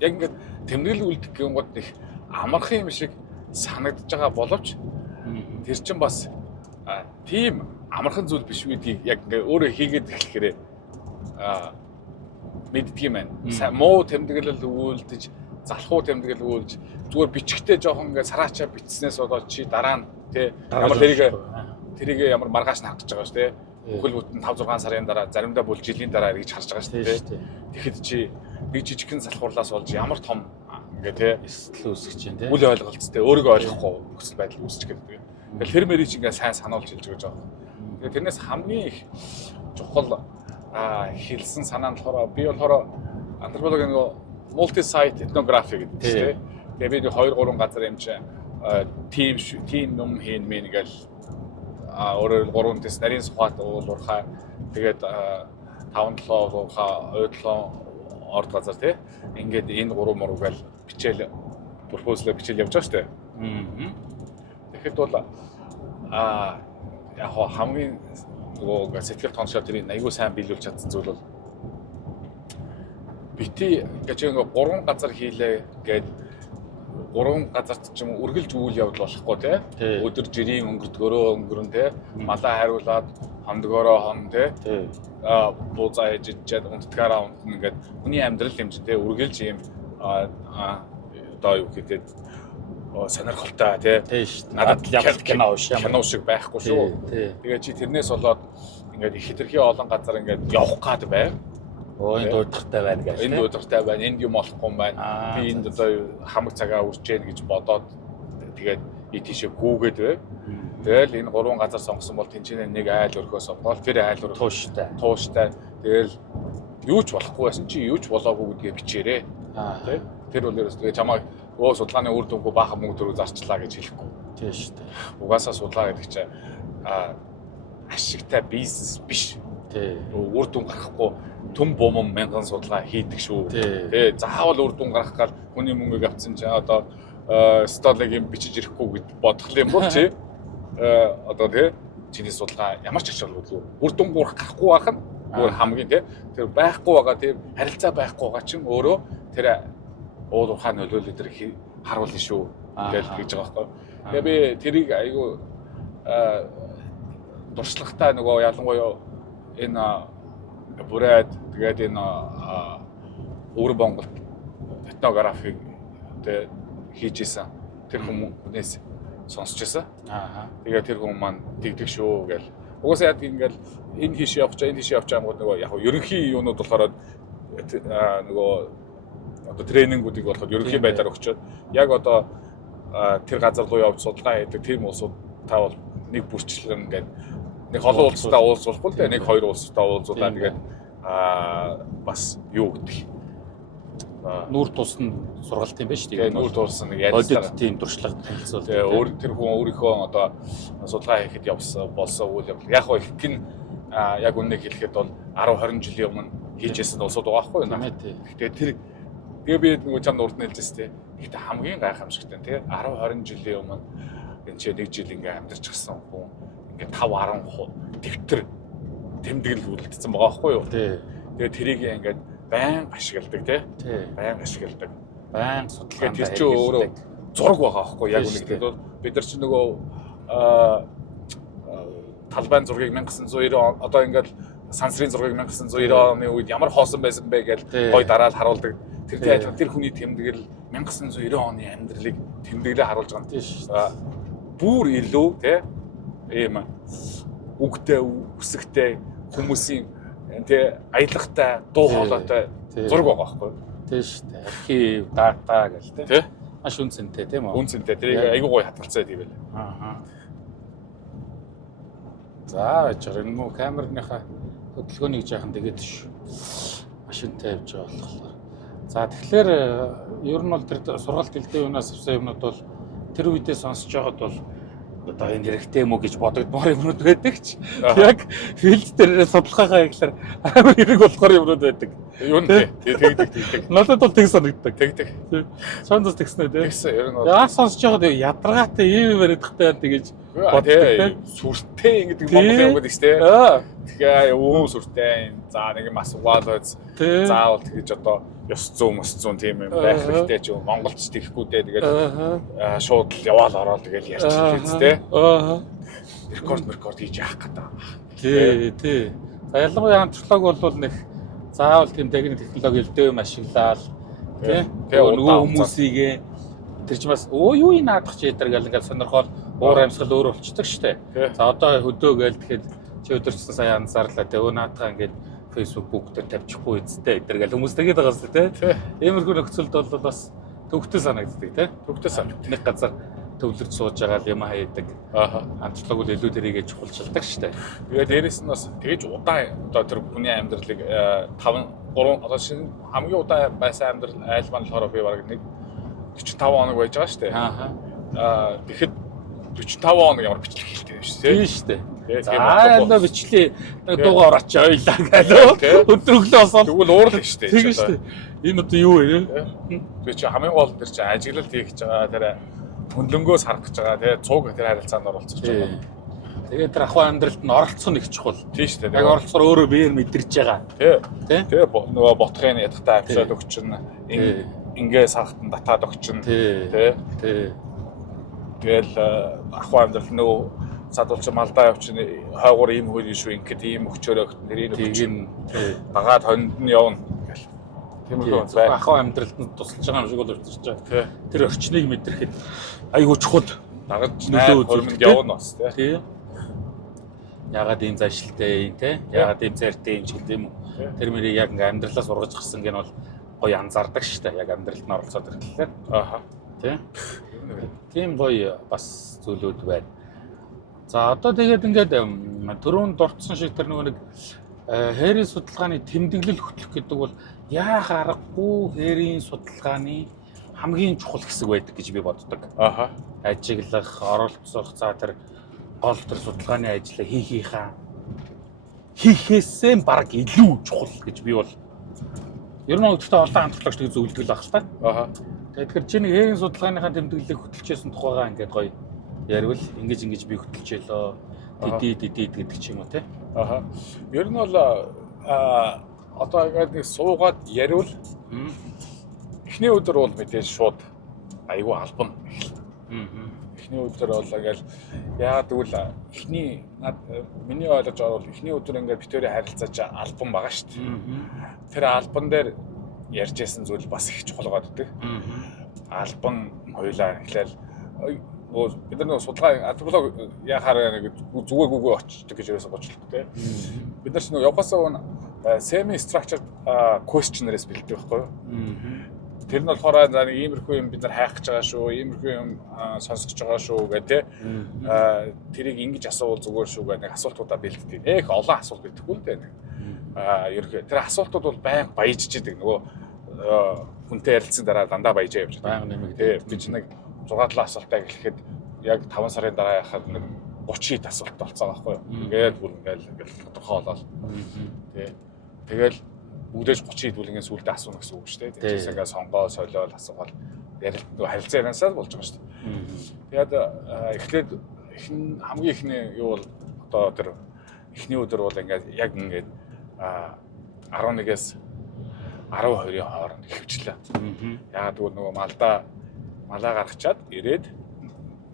Яг ингээд тэмдэглэл үлдэх гэнгүүт их амархан юм шиг санагдаж байгаа боловч тэр чинь бас тийм амархан зүйл биш үедгийг яг ингээд өөрөө хийгээд эхлэхээр мэддэг юм байна. Муу тэмдэглэл үлдэж залхуу тэмдэглэл үйлж зүгээр бичгтээ жоохон ингээд сараачаа бичснээс болоод чи дараа нь тий ямар тэрийг ямар маргааш нь харж байгаа шүү дээ. Бүхэл бүтэн 5-6 сарын дараа заримдаа бол жилийн дараа гэж харж байгаа шүү дээ. Тэгэхэд чи би жижигхэн салхуурлаас болж ямар том ингээд тий эсэл үүсгэж чинь тий үл ойлголцтой өөрийгөө ойлгохгүй нөхцөл байдал үүсч гэдэг. Тэгэл тэр мэрийг ингээд сайн сануулж хэлж байгаа юм. Тэгээ тэрнээс хамгийн их чухал хэлсэн санаа нь болохоор би болохоор антропологийн нөгөө multi-site ethnography гэдэг тийм. Тэгээ би 2-3 газар юм чинь team юм хийн мэн ингээл өөрөөр 3 дэс нарийн сухат уулуурхаа тэгээд 5-7 уулуурхаа ойдлон орд газар тийм. Ингээд энэ 3 муруугаал бичээл пропозал бичээл явж байгаа шүү дээ. Тэгэхэд бол яг хамгийн нөгөө сэтгэл тоншоо тэрийг аягүй сайн биелүүлж чадсан зүйл бол бити гэж нэг 3 газар хийлээ гээд 3 газарт ч юм үргэлж үйл явдал болохгүй тий өдөр жирийн өнгөрдгөрөө өнгөрөн тий малаа хариулаад хондгороо хон тий буузаа ижижээд унтдгаараа унтна ингээд хүний амьдрал хэмжээтэй үргэлж ийм одоо юу гэдэг сонирхолтой тий шүү дээ. Надад яг кино шиг байхгүй шүү. Тэгээ чи тэрнээс болоод ингээд их хэтэрхий олон газар ингээд явах гад байв. Энд удиртай байна гэж. Энд удиртай байна. Энд юм болохгүй юм байна. Би энд одоо хамаг цагаа үрж гэнэ гэж бодоод тэгээд тийшээ гүүгээд байв. Тэгэл энэ 3 газар сонгосон бол тэнцэнэ нэг айл өрхөө сонгоод тэр айл өрх тууштай. Тэгэл юу ч болохгүй байсан чи юу ч болоогүй гэдгээ бичээрээ. Тэ тэр бол ерөөс тэгээ чамаа судалгааны үр дүнгүй баахан мөнгө төрөө зарчлаа гэж хэлэхгүй. Тийм шүү дээ. Угаасаа судалгаа гэдэг чинь ашигтай бизнес биш. Тий. Үр дүн гарахгүй төм бомон мянган судалгаа хийдэг шүү. Тий. Заавал үр дүн гарах гал хүний мөнгөийг авцсан чинь одоо столыг бичиж ирэхгүй гэд бодох юм бол чи одоо тий чиний судалгаа ямар ч ашиглалгүй үр дүн гарахгүй байх нь өөр хамгийн тий тэр байхгүй байгаа тийм харилцаа байхгүй байгаа чинь өөрөө тэр уул ухааны нөлөөлөл төр харуулна шүү гэж хэлж байгаа байхгүй. Тэгээ би тэрийг айгүй дуршлагтай нөгөө ялангуяа энэ бүрээд тэгээд энэ өвөр Монголд этнографик тэ хийж исэн тэр хүмүүнээс сонсч байсан. Тэгээд тэр хүмүүс маань тэгдэг шүү гэл. Угаасаа яг ингээл энэ хийш явах ангууд нөгөө яг ерөнхий юунууд болохоор нөгөө одоо тренингүүдийг болоход ерөнхий байдлаар өгчөөд яг одоо тэр газар руу явж судалгаа хийдэг тийм улсууд та бол нэг бүрчлэн ингээд нэг олон улстай уулзуулахгүй л дээ нэг 2 улстай уулзуулаад тэгээд бас юу гэдэг нүүр тусна сургалт юм байна шүү дээ. Нүүр тусна ярилцлага тийм туршлага танилцуул. Өөр тэр хүн өөрийнхөө одоо судалгаа хийхэд явсан болсон үйл явдал яг их гин яг үннийг хэлэхэд бол 10 20 жилийн өмнө хийжсэн улсууд байгаа байхгүй юу? Намайг тий. Гэхдээ тэгээ би нөгөө чамд урд нь хэлжсэн тий. Гэхдээ хамгийн гайхамшигтай тий 10 20 жилийн өмнө энэ ч 1 жил ингээ амьдарч гисэн хүн ингээ 5 10 дэвтэр тэмдэглэл үлдсэн байгаа байхгүй юу? Тий. Тэгээ тэрийг ингээд байнга ашигладаг тий. Байнга ашигладаг. Байнга судалгаанд тэр чинь өөрөө зураг байгаа байхгүй яг үнэхээр бол бид нар чинь нөгөө Талбайн зургийг 1990 одоо ингээд сансрын зургийг 1990 оны үед ямар хоосон байсан бэ гэж гой дараал харуулдаг. Тэр хүний тэмдэглэл 1990 оны амьдралыг тэмдэглээ харуулж байгаа юм тийш. Бүр илүү тий ийм үгтэй үсэгтэй хүмүүсийн тий аялахтай дуу хоолойтой зураг байгаа байхгүй тий шүү дээ. Архив дата гэл тий маш үнцэнтэй тийм үү? Үнцэнтэй тэрийг айгүй гоё хатгалцаад ивэл. За жирэн муу камерныхаа хөдөлгөөнийг жаахан тэгээд машинтай явж байгаа болохоор. За тэгэхээр ер нь бол тэр сургалт дэлгэрэнтэй юунаас авсан юмнууд бол тэр үедээ сонсож байгаад бол одоо энэ хэрэгтэй юм уу гэж бодогдмоор юмнууд байдаг ч яг филд дээр судалгаагаа яглаар амар хэрэг болохоор юмнууд байдаг. Юу нэ тэгдэг. Надад бол тэг санагддаг. Тэгдэг. Чондос тэгснэ тий. Тэгсэн ер нь бол яа сонсож байгаад ядаргаатай ийм баригдахтай тэгэж боддог. Сүртэй ингэдэг Монгол юм гэдэг шүү дээ. Тэгээ өө сүртэй. За нэг юм асуугаад байц. Заавал тэгэж одоо ёс зүйн тийм юм байх хэрэгтэй ч юм монголч тэгэхгүй дээ. Тэгээд шууд л яваал ороод тэгэл ярьчих үстэй. Рекорд хийж яах гэдэг. Тий. За ялангуяа антрополог бол нэг заавал тийм технологи элдв юм ашиглаад тий. Нөгөө хүмүүсийг тэр ч бас юу ий наадах ч ядэр гэл ингээд сонирхол уур амьсгал өөр болчихдог штэ. За одоо хөдөө гээл тэгэхэд чи өдөрчсөн сая анзаарлаа тий. Наадах ингээд Facebook дээр тавьчихгүй үсттэй эдэр гэл хүмүүс тэгээд байгаа шүү тий. Иймэрхүү нөхцөлд бол бас төвхтэй санагддаг тий. Төвхтэй санагддаг. Нэг газар төвлөрч сууж байгаа юм хаяадаг. Антрополог бол илүү тэрийгэ чухалчилдаг штэ. Тэгээд дээрэс нь бас тэгэж удаан одоо тэр хүний амьдралыг 3 одоо шинэ хамгийн удаан байсан амьдрал айл маань болохоор би бараг нэг 45 хоног байж байгаа штэ. Тэгэхэд 45 хоног ямар бичлэг хийлтэй юм шүү тий штэ. За энэ бичлээ дуугаар орооч ойлаа гэлөө. Өдрөглөө босоод тэгвэл уурал штэ. Тийм штэ. Энэ одоо юу вэ? Би чи хамгийн гол тэр чи ажиглалт хийх гэж байгаа тэр хөндлөнгөөс харах гэж байгаа тий цуг тэр харилцаанд оролцож байгаа. Тэгээд тэр ахуй амьдралд нь оролцсон нэг чухал. Тийм штэ. Яг оролцохоор өөрөө биеэр мэдэрч байгаа. Тий. Нөгөө ботхын ядахтай авчаад өгчин ингээ сахтан татаад өгчин тий. Тэгэл ахуй амьдрал нөгөө садуулч малдаа явчин хойгуур ийм хөл шүү ингээд ийм өгчөөр өгт нэрийн өгчин багаад хонд нь явна гэл. Тиймэрхүү бай. Ахуй амьдралд нь тусалж байгаа юм шиг бол өчтөрч байгаа. Тэр орчныг мэдрэхэд айгүй чухал дагаж нөлөө хөрмөнд явна бас тий. Ягаад ийм заашлтай юм те? Ягаад ийм цайртай юм ч гэдэг юм уу? Тэр мөрийг яг ингээ амьдралаас ургаж гисэн гэн бол гоё анзаардаг шүү дээ. Яг амьдралд нь оролцоод ирэхлээр. Тий. Тийм гоё бас зүйлүүд байна. За одоо тэгээд ингээд түрүүнд дурдсан шиг тэр нөгөө нэг хээрийн судалгааны тэмдэглэл хөтлөх гэдэг бол яах аргагүй хээрийн судалгааны хамгийн чухал хэсэг байдаг гэж би боддог. Ажиглах, оролцох, за тэр гол тэр судалгааны ажлаа хийхээсээ баг илүү чухал гэж би бол ер нь өөртөө олон антропологч тэг зөвлөдөг л баг л та. Тэгэхээр чи нэг хээрийн судалгааныхаа тэмдэглэлийг хөтлөжсэн тухайгаа ингээд гоё ярил ингэж би хөтлөжээлөө дидид гэдэг ч юм уу те. Ер нь бол одоо ингээд суугаад ярил эхний өдөр бол мэдээж шууд айгүй албан. Эхний өдөр бол ингээл яагаад гэвэл эхний миний ойлгож байгаа бол эхний өдөр ингээд битүүрийн харилцаач албан байгаа шүү дээ. Тэр албан дээр ярьж байсан зүйл бас их чухал байдаг. Албан хоёлаа эхлээл бид нар судалгаа антрополог яхаар нэг зүгээр гүгөө очдог гэж ерөөсө бочлоо тий. Бид нар ч нэг явахасаа semi structured questionnaires бэлддэг байхгүй юу? Тэр нь болохоор нэг иймэрхүү юм бид нар хайх гэж байгаа шүү, иймэрхүү юм сонсох гэж байгаа шүү гэх тий. Тэрийг ингэж асуувал зүгээр шүү гэх нэг асуултуудаа бэлддэг. Их олон асуулт бэлдэхгүй л дээ. Ерхий тэр асуултууд бол байнга баяжж идэг нөгөө хүнтэй ярилцсан дараа дандаа баяжаа явж байгаа. Байнга нэмэг тий. Би ч нэг 6-7 асуултаа эхлэхэд яг 5 сарын дараа яхад нэг 30 хэд асуулт болцоо байхгүй юу. Ингээд бүр ингээд тодорхойлол. Тий. Тэгэл бүгдээж 30 хэд бүлгийн сүлдээ асууна гэсэн үг шүү дээ. Тэгээс ингээд сонгоо солиол асуувал харилцаа яриансаа болж байгаа шүү дээ. Тэгээд эхлээд хамгийн ихний юу бол одоо тэр эхний өдөр бол ингээд яг ингээд 11-ээс 12-ийн хооронд хөвчлээ. Яагаад гэвэл нөгөө малаа гаргачаад ирээд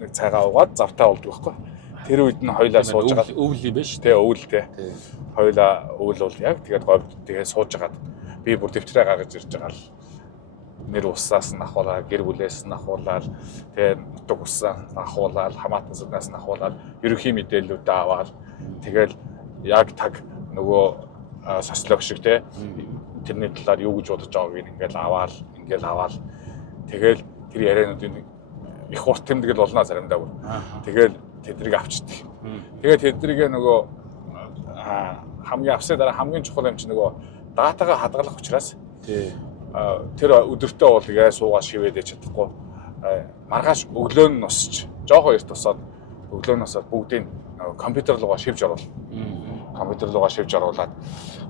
нэг цагаа угаад завтаа болдог байхгүй. Тэр үед нь хоёлаа сууж байгаа. Өвөл юм байна шүү. Тэ өвөл тэ. Хоёлаа өвөл бол яг тэгээд говьд тэгээд сууж хагаад би бүр дэвтрээ гаргаж ирж байгаа л нэр усаас нь ахуулаад гэр бүлээс нь ахуулаад тэгээд нутаг усаас нь ахуулаад хамаатан сүднээс нь ахуулаад ерөнхий мэдээллүүдээ аваад тэгээд яг таг нөгөө социолог шиг тэ тэрний талаар юу гэж бодож байгааг ингээл аваад тэгэл тэр яриануудын их урт тэмдэглэл болно заримдаа бүр. Тэгэл тэднийг авчдаг. Тэгээд тэднийг нөгөө хамгийн авсны дараа хамгийн чухал юм чинь нөгөө датагаа хадгалах учраас тэр өдөртөө бол яа суугаа шивээд яж чадахгүй. Маргааш өглөө нь нусч жоохон эрт тусаад өглөө нь нусаад бүгдийг компьютер руугаа шивж оруулна. Компьютер руугаа шивж оруулаад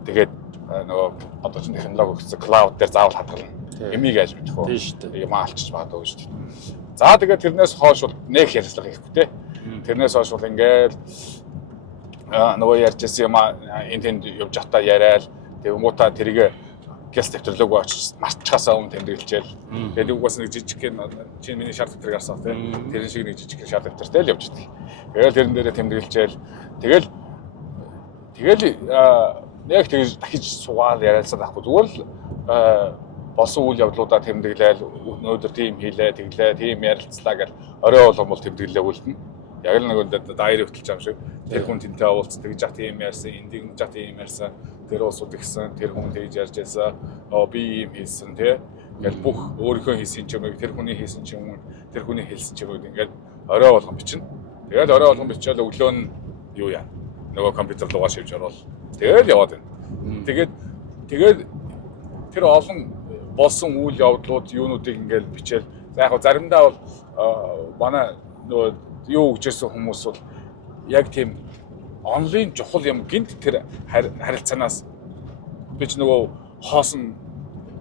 тэгээд нөгөө одоо ч технологи өгсөн клауд дээр заавал хадгална. Эмийг яаж мэдэх вэ? Тийм шүү дээ. Юм алчиж магадгүй шүү дээ. За тэгээд тэрнээс хойш бол нэг ярьцлага хийхгүй те. Тэрнээс хойш бол ингээл нөгөө ярьжсэн юм энэ тэнд явж захтаа яриад тэгээд муута тэрийг гялс төвтрлөг очиж мартчихасаа өмнө тэмдэглэжээл. Тэгээд угаас нэг жижиг чинь миний шарт төвтрийг харсан те. Тэрэн шиг нэг жижиг шарт төвтртэй л явж идэг. Тэгээд тэрэн дээрээ тэмдэглэжээл. Тэгэл яг тэгж дахиж суугаад яриалсаад байхгүй. Зүгээр л болсон үйл явдлуудаа тэмдэглээл өнөөдөр тийм хийлээ, тэглээ, тийм ярилцлаа гэл орой болгон бол тэмдэглэлээ үлдэнэ. Яг л нэг дайр хөтлж байгаа шиг тэр хүн тэнтэй уулзсан, тэгж жах тийм ярьсан, энд жах тийм ярьсан, тэр улсууд ихсэн, тэр хүн тэгж ярьж байсан, би юм хийсэн тий. Ингээл бүх өөрийнхөө хийсэн ч юм уу, тэр хүний хийсэн ч юм уу, тэр хүний хэлсэн ч юм уу ингээд орой болгон бичнэ. Тэгээд орой болгон бичээд өглөө нь юу яа. Нөгөө компьютер руугаа шивж орвол тэгэл яваад байна. Тэгээд тэр олон болсон үйл явдлууд юунуудыг ингээл бичээл. За яг заримдаа бол манай нөгөө юу гэжсэн хүмүүс бол яг тийм онлайн чухал юм гинт тэр харилцаанаас би ч нөгөө хоосон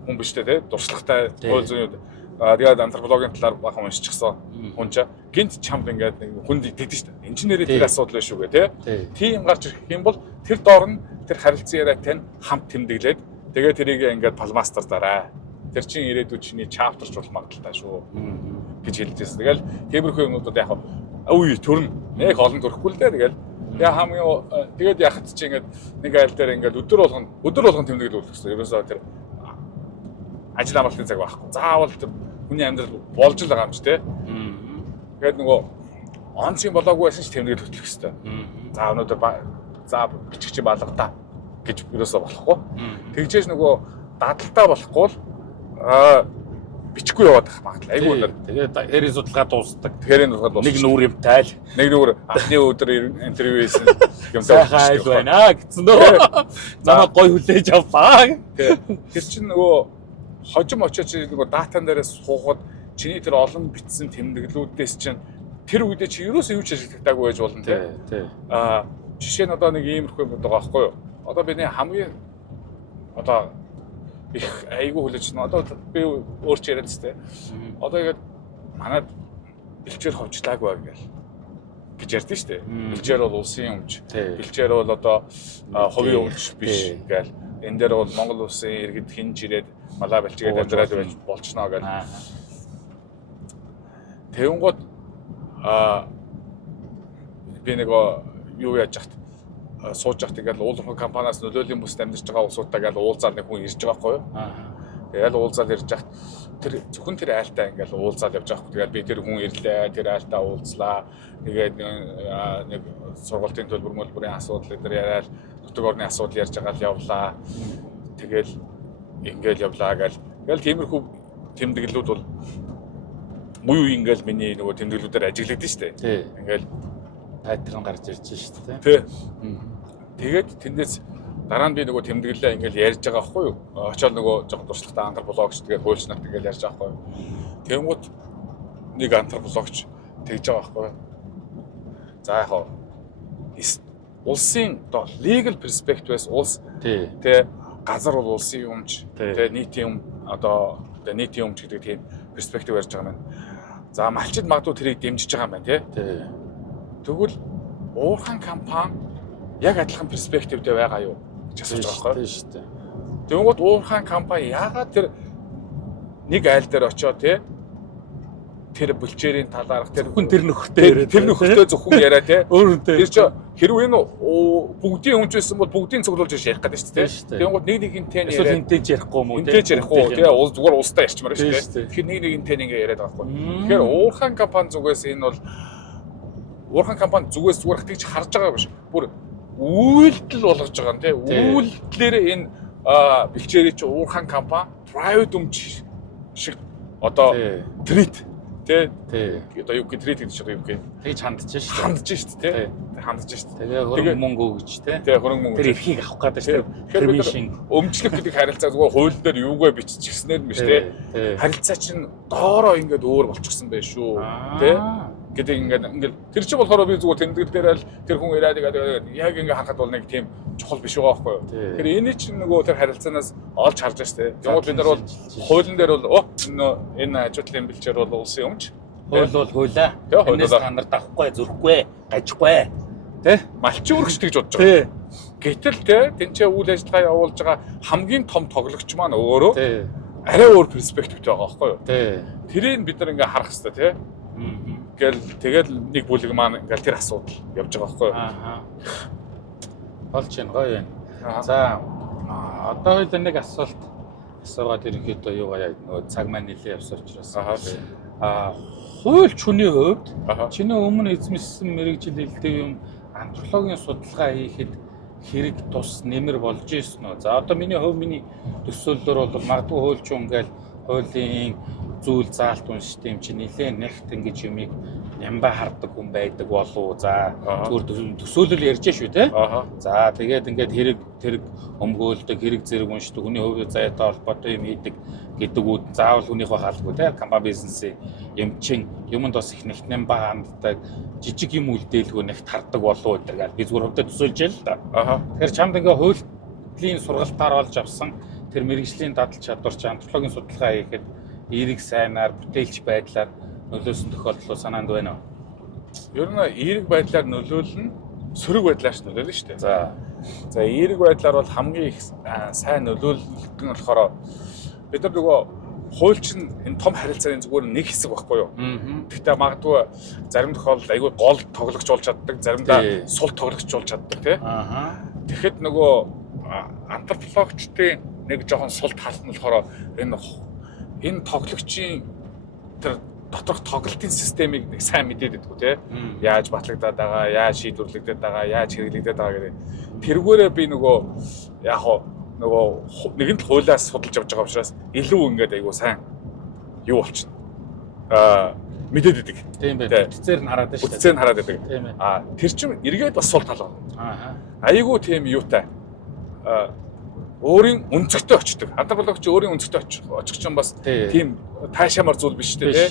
хүн биш те дуршлагтай хууль зүйн тэгээд антропологийн талаар бахан уншчихсан хүн ч гинт чамд ингээд нэг хүнд идэдэж шүү дээ. Инженерийн тэр асуудал биш үгүй те. Тийм гарч ирэх юм бол тэр доор нь тэр харилцан яриатай нь хамт тэмдэглээд тэгээд тэрийг ингээд палмастер дараа тэр чинь ирээдүйд чиний чаптерч бол магадaltaй шүү гэж хэлжсэн. Тэгэл тиймэрхүү юмнуудад яг өвөө төрн яг олон төрөхгүй л дээ. Тэгэл хамгийн тэгээд яхад чи ингээд нэг айл дээр ингээд өдөр болгон тэмдэглэл үлдэх гэсэн. Ерөөсөө тэр ажил амралтын цаг байхгүй. Заавал хүний амьдрал болж л байгаа юм чи те. Тэгээд нөгөө онцгийн болоогүй байсан ч тэмдэглэл хөтлөх хэрэгтэй. За өнөөдөр бичих чи балгадаа гэж ерөөсөө болохгүй. Тэгжээж нөгөө дадалтаа болохгүй л бичихгүй яваад байх магадлал. Айгүй өнөр. Тэгээд хэрийн судалгаа дуусдаг. Нэг нүүр юм тайл. Нэг нүүр анхны өдөр интервью хийсэн юм сайхан айл байна гэсэн нөө. Намайг гой хүлээж авлаа. Тэр чинь нөгөө хожим очиж нөгөө датан дээрээс суугаад чиний тэр олон бичсэн тэмдэглэлүүдээс чинь тэр үедээ чи ерөөсөө юу ч ашигладаггүй байж болно тий. Жишээ нь одоо нэг иймэрхүү юм байгаа байхгүй юу? Одоо бидний хамгийн одоо их айгүй хүлээж байна. Одоо би өөрч яриад тест. Одоо ингээд манад бэлчээр ховчлаагүй байгаал гэж ярьдэн штэ. Бэлчээр бол улсын өмч. Бэлчээр бол одоо хувийн өмч биш гээл. Энэ дээр бол Монгол улсын иргэд хинж ирээд малаа бэлчгээд амьдраад байж болчихно гээл. Тэнгууд би нэг юу яаж яхад сууж яхад ингээл уулын компаниас нөлөөлийн бүсд амьдарч байгаа улсуудаа ингээл уулзаад нэг хүн ирж байгаа байхгүй юу? Тэгэл уулзаад ирж яхад тэр зөвхөн тэр айлтаа ингээл уулзаад явж байгаа. Тэгэл би тэр хүн ирлээ, тэр айлтаа уулзлаа. Тэгээд нэг сургуулийн төлбөрийн асуудал дээр яриад нутаг орны асуудал ярьж байгаа л явлаа. Тэгэл ингээл явлаа гэл. Тэгэл тиймэрхүү тэмдэглэлүүд бол муу ингээл миний нөгөө тэмдэглэлүүдээр ажиглагдсан шүү дээ. Ингээл паттерн гарч ирж шүү дээ. Тий. Тэгээд тэндээс дараа нь би нөгөө тэмдэглэлээ ингээл ярьж байгаа байхгүй юу? Очоод нөгөө жоохон туршлагатай антропологч тэгээд хуульч нарт ингээл ярьж байгаа байхгүй юу? Тэнгууд нэг антропологч тэгж байгаа байхгүй юу? За яг хоо улсын одоо legal perspective-с улс Тий. тэ газар бол улсын юмч Тий. тэ нийтийн юм одоо нийтийн юмч гэдэг тийм перспектив ярьж байгаа юм байна. За малчид магадгүй тэрийг дэмжиж байгаа юм байна тий. Тий. Тэгвэл уурхайн компани яг адилхан перспективтэй байгаа юу гэж асууж байгаа байхгүй. Тий шүү дээ. Тэгвэл уурхайн компани яагаад тэр нэг айл дээр очиод тий тэр бүлчээрийн талаарх тэр Хүн тэр нөхөртэй тэр нөхөртэй зөвхөн яриа тий. Өөрөнтэй. Тэр чинь хэрвээ энэ бүгдийн өмч байсан бол бүгдийн цуглуулж ярих гэдэг шүү дээ. Тэгвэл нэг нэгнтэй Эсвэл яриа. энтэй ярихгүй юм уу? Энтэй ярихгүй тий. Зүгээр улстай ярьчмаар шүү дээ. Тий. Тэгэхээр нэг нэгнтэй ингээ яриад байгаа байхгүй. Тэгэхээр уурхайн компани зүгээс энэ бол уурхайн компани зүгээс зүгээр тэгж харж байгаа биш. Бүр үйлдэл болгож байгаа юм тий. Үйлдэлээр энэ бэлчээрийн чи уурхайн компани private өмч шиг одоо трит тий. Одоо юу гэх трит гэдэг шиг юу гэх. Тэгж хандж шүү дээ. Хандж шүү дээ тий. Хандж шүү дээ. Тэгээ хөрөнгө мөнгө өгч тий. Тэгээ хөрөнгө мөнгө. Тэр эрхийг авах гэдэг шүү дээ. Тэгэхээр өмчлөх гэдэг харилцаа зүгээр хууль дээр юугаа биччихснээр юм биш тий. Харилцаа чинь доороо ингээд өөр болчихсон байх шүү тий. Гэдэг ингээд тэр чинь болохоор би зүгээр тэмдэглэл дээр л тэр хүн ирээд яг ингээд харахад бол нэг тийм чухал биш байгаа байхгүй юу. Тэгэхээр энэ чинь нөгөө тэр харилцаанаас олж харж байгаа шүү дээ. Тэгвэл бид нар бол хуулийн дээр бол энэ ажлын бэлчээр бол улсын өмч. Хууль бол хуулаа. Энэс та нарт авахгүй, зүрхгүй, гажихгүй. Тэ? Малчин өргөж тэгж бодож байгаа. Гэтэл тэ тэнцээ үйл ажиллагаа явуулж байгаа хамгийн том тоглогч маань өөрөө арай өөр перспективтэй байгаа байхгүй юу. Тэрийг бид нар ингээ харах хэрэгтэй тий. Тэгэл нэг бүлэг маань ингээл тэр асуудал явж байгаа байхгүй юу. Болж байна гоё байна. За одоо хоёул нэг асуугаад ерөнхийдөө юу гаяа нөгөө цаг маань нэлээд явсан учраас. Хууль хүний хувьд чиний өмнө эзэмшсэн мэрэгжил хэлдэг юм антропологийн судалгаа хийхэд хэрэг тус нэмэр болж ирсэн үү? За одоо миний хувь миний төсөөллөөр бол магадгүй хуульчин ингээл хуулийн зүйл заалт уншдаг юм чи нэлээд нэгт ингэж юмыг нямбаа хардаг хүн байдаг болов. За зүгээр төсөөлөл ярьж шүү те. За тэгээд ингээд хэрэг өмгөөлдөг, хэрэг зэрэг уншдаг, хүний хувийн заяатай холбоотой юм хийдэг гэдэг үүд заавал хүнийхөө хаалгүй те. Компани бизнесийн юмчин юмд бас их нэгт нямбаа ханддаг, жижиг юм үлдээлгүй нэгт хардаг болов гэдэг. Би зүгээр хувьдаа төсөөлж яа л да. Тэгэхээр чамд ингээд хуулийн сургалтаар олж авсан тэр мэрэгжлийн дадал чадвар чи антропологийн судалгаа хийхэд эерэг сайнаар бүтээлч байдлаар нөлөөсөн тохиолдол санаанд байна уу? Ер нь эерэг байдлаар нөлөөлнө, сөрөг байдлаар ч нөлөөлнө шүү дээ. За эерэг байдлаар бол хамгийн их сайн нөлөөлөлт нь болохоор бид нар нөгөө хуульчин энэ том харилцааны зүгээр нэг хэсэг байхгүй юу? Гэхдээ магадгүй зарим тохиолдолд айгүй гол тоглогч болж чаддаг, заримдаа сул тоглогч болж чаддаг тий. Тэгэхэд нөгөө антропологчдын нэг жоохон сул тал нь болохоор энэ тоглогчийн тэр доторх тоглолтын системийг нэг сайн мэдээд идэггүй те. Яаж батлагдаад байгаа, яаж шийдвэрлэгдээд байгаа, яаж хэрэглэгдээд байгаа гэдэг. Тэргүүрээ би нөгөө яг нөгөө нэгэн л хуулиас судалж явж байгаа учраас илүү ингээд айгуу сайн юу болчихно. Мэдээд идэг. Тийм байх. Бүтцээр нь хараад шүү дээ. Бүтцээр нь хараад идэг. Тийм ээ. Тэр чинь эргээд бас сул тал байна. Айгуу тийм юутай. Өөрийн өнцгтөө очдог. Антропологч өөрийн өнцгтөө очих чинь бас тийм таашаамар зүйл биш үү те.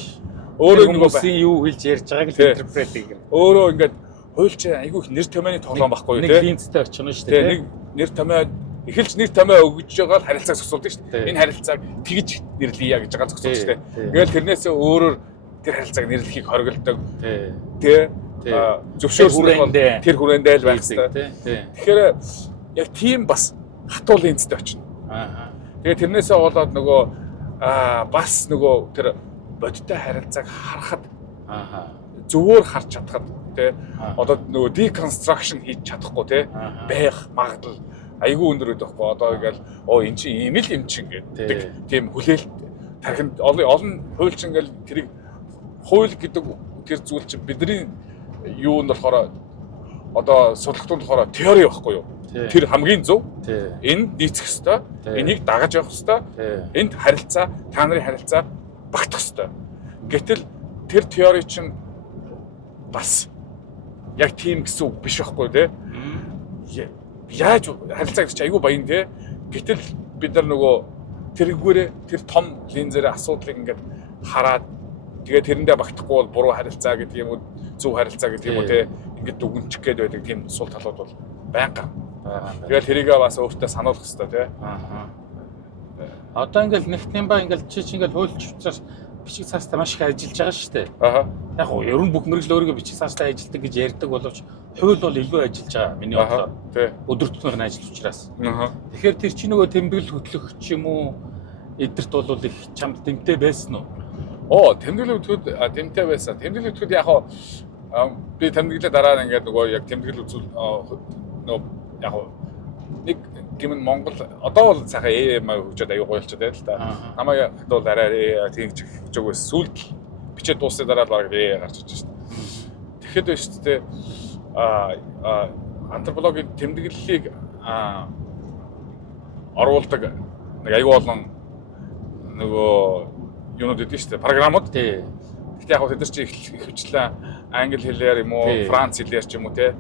Өөрөө хүмүүсийн юу хэлж ярьж байгааг л интерпрет хийгэр. Өөрөө ингээд хуульч айгүй их нэр томьёоны тоглоом байхгүй юу те. Нэг линзтэй очихно шүү дээ. Нэг нэр томьёо эхэлж нэр томьёо өгж байгаа л харилцааг зохицуулдаг шүү дээ. Энэ харилцааг тэгж нэрлэе гэж байгаа зохицуулдаг шүү дээ. Ингээл тэрнээсээ өөрөөр тэр харилцааг нэрлэхийг хориглодог. Тэ. Зөвшөөрсөн тэр хүрээндээ л байх хэрэгтэй. Тэгэхээр яг тийм бас хатуу линзтэй очно. Тэгээ тэрнээсээ болоод нөгөө бас нөгөө тэр бодиттой харилцааг харахад зөвөр харж чадхад тий одоо нөгөө deconstruction хийж чадахгүй тий байх магадлал айгүй өндөр байдаг байхгүй одоо ингээл энэ чинь ийм л юм чинь гэдэг тийм хүлээлт тархинд олон хуульч ингээл тэрийг хууль гэдэг тэр зүйл чинь бидний юу нь болохоор одоо судлахтууд болохоор теори байхгүй юу тэр хамгийн зөв энд нийцэх ёстой энийг дагаж явах ёстой энд харилцаа та нарын харилцаа багтах ёстой гэтэл тэр теори чинь бас яг тийм гэсэн үг биш байхгүй тий яаж харилцаа гэж айгүй баян тий гэтэл бид нар нөгөө тэргүүрээ тэр том линзээр асуудлыг ингээд хараад тэгээ тэрэндээ багтахгүй бол буруу харилцаа гэдэг юм уу зөв харилцаа гэдэг юм уу тий ингээд дүгнчих гээд байдаг тийм сул талууд бол байнга. байгаа. Тэгээд тэрийгээ бас өөртөө сануулах хэрэгтэй тий. Аа. Одоо ингээл нэгтэн ба ингээл чи ингээл хуульч учраас бичиг цаастаа маш их ажиллаж байгаа шүү дээ. Аха. Яг гоо ер нь бүх мэрэгжил өөрийгөө бичиг цаастаа ажилладаг гэж ярьдаг боловч хууль бол илүү ажиллаж байгаа миний бодлоор. Тий. Өдөр тутмын ажил учраас. Аха. Тэгэхээр тэр чи нөгөө тэмдэглэл хөтлөх ч юм уу эдэрт бол их чамд тэмтэй байсан уу? Оо, тэмдэглэл хөтлөхөд тэмтэй байсан. Тэмдэглэл хөтлөхөд яг би тэмдэглэлээ дараа нь ингээд нөгөө яг тэмдэглэл үзүүл нөгөө яг нэг гэмн Монгол одоо бол сайхан хөгжөөд аюу гойлчод байл л да. Намайг бол арай тэгж хөгжөөг байсан. Сүүлд бичээд дуусны дараа л баг гарч иж шээ. Тэгэхэд байна шүү дээ. Антропологийн тэмдэглэлийг оруулдаг нэг аюу олон нөгөө юунууд өгдөө шүү дээ. Програмууд. Тий. Гэхдээ яг тэд нар чи их хвчлээ англи хэлээр юм уу, франц хэлээр ч юм уу те.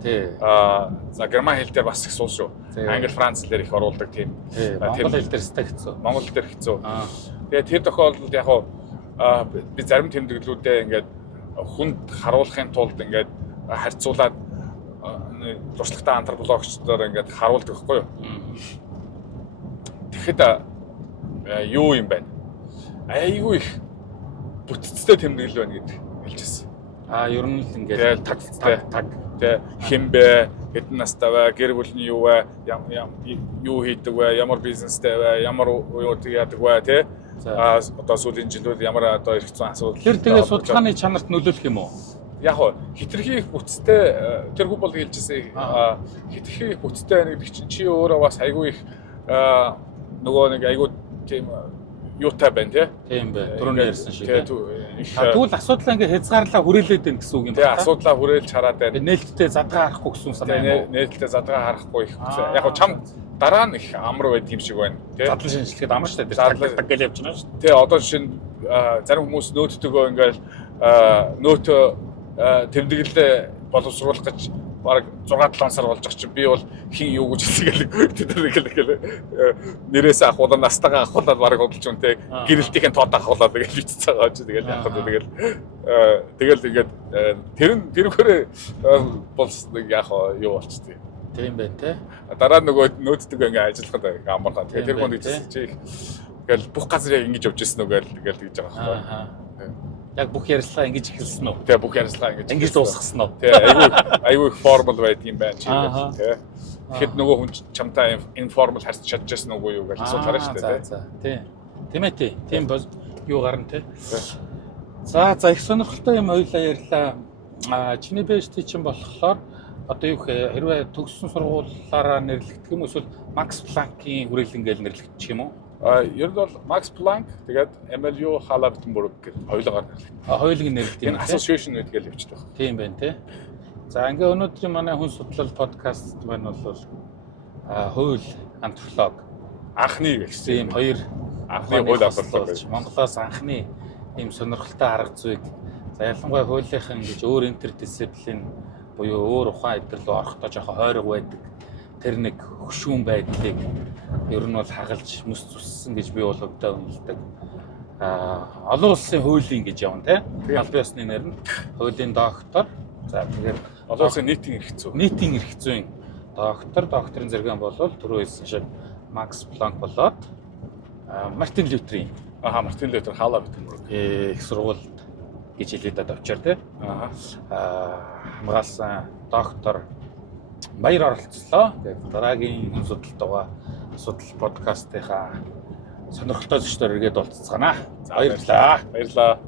За герман хэл дээр бас их суул шүү. Англи, франц хэлээр их оруулдаг тийм. Монгол хэл дээр хэцүү. Монгол хэл дээр хэцүү. Тэгээ тэр тохиолдолд яг би зарим тэмдэглэлүүдээ ингээд хүнд харуулахын тулд ингээд харьцуулаад туршлагатай антропологчдоор ингээд харуулдаг байхгүй юу? Тэгэхэд юу юм бэ? Айгүй их бүтцтэй тэмдэглэл байна гэдэг хэлжсэн. Ер нь л ингээд таг тэ химбэ, хэдэн настай вэ, гэр бүлийн юу вэ, юу хийдэг вэ, ямар бизнестэй вэ, ямар юу яадаг вэ тэ. Одоо сүүлийн жилүүд ямар одоо ирэх зүйн асуудал. Тэр тэгээ судалгааны чанарт нөлөөлөх юм уу? Яг хоо хитрхи их бүтцтэй тэр хүн бол хэлжсэн хитрхи их бүтцтэй байна гэдэг чинь чи өөрөө бас айгүй их нөгөө нэг айгүй тийм юутай байна тий. Тийм бай. Түрүүний ярьсан шиг. Тэгвэл асуудлаа ингээ хязгаарлаа хүрээлээд байна гэсэн үг юм байна. Тий, асуудлаа хүрээлж хараад байна. Нээлттэй задгаа харахгүй гэсэн санаа юм уу? Нээлттэй задгаа харахгүй их. Яг гоо чам дараа нь их амар байд юм шиг байна тий. Задлан шинжилгээд амар штэ тэр таг гэл явж байна шүү. Тий, одоо жишээ нь зарим хүмүүс нөөттэйгөө ингээл нөөтөө тэмдэглэлээ боловсруулах гэж бараг 6-7 сар болж байгаа чинь би бол хин юу гэж хэлсэн гэл нэрээс ахуулаад настайгаа ахуулаад бараг худалч үнтэй гэрэлтийн тоод ахуулаад гэж бичсэн байгаа ч тэгэл яг хөө тэгэл ингээд тэрүүгээр бол нэг яг юу болчтой. Тийм байна те. Дараа нөгөө нөөддөг ингээд ажиллахад амархан. Тэгээ тэр хүн чи ингээл бүх газар яг ингэж явж ирсэн үү гэж тэгж байгаа байхгүй. Яг бүх ярилцлага ингэж эхэлсэн үү? Тэгээ бүх ярилцлага ингэж дуусгасан уу? Тэгээ айгүй их формал байд юм байна чи тэгээ. Тэгэхэд нөгөө хүн чамтай информал харьцаж чадчихсан уу юу гэж асуулт гарна шүү дээ. За тийм. Тийм ээ тий. Тийм юу гарна те. За их сонирхолтой юм хоёлаа ярьлаа. Чиний бэжтэй чинь болохоор одоо юу хэрвээ төгссөн сургуулаараа нэрлэгдэх юм эсвэл Макс Планкийн хүрээлэн гэж нэрлэгдчих юм уу? Ер нь бол Max Planck тэгээд MLU Halle-Wittenberg гэдэг хоёулаа нэрлэгдсэн. Хоёулыг нэрлэгдсэн. Энэ association гэдгээр л явчихдаг. Тийм байна тий. За ингээ өнөөдрийн манай хүн судлал подкаст маань бол хууль антрополог анхны гэсэн ийм хоёр анхны хууль антрополог гэж Монголоос анхны ийм сонирхолтой арга зүйг за ялангуяа хуулийнхын гэж өөр интердисциплин буюу өөр ухаан эдгээр рүү орохдоо жоохон хойрог байдаг. Тэр нэг хөшүүн байдлыг ер нь бол хагалж мэс зүссэн гэж би бол өвдөө үнэлдэг. Олон улсын хуулийн гэж явна тий. Албан ёсны нэр нь хуулийн доктор. За тэгэхээр олон улсын нийтийн эрх зүй. Нийтийн эрх зүйн докторын зэрэгэн болвол түрүү хэлсэн шиг Макс Планк болоод Мартин Лютерийн Мартин Лютер Halle-Wittenberg их сургуульд гэж хэлээд авчаар тий. Хамгаалсан доктор баяр оролцлоо. Тэгээд дараагийн хүн судалтайгаа судал подкастынхаа сонирхолтой зөвчтөр иргэд уулзцгаана. Баярлалаа. Баярлалаа.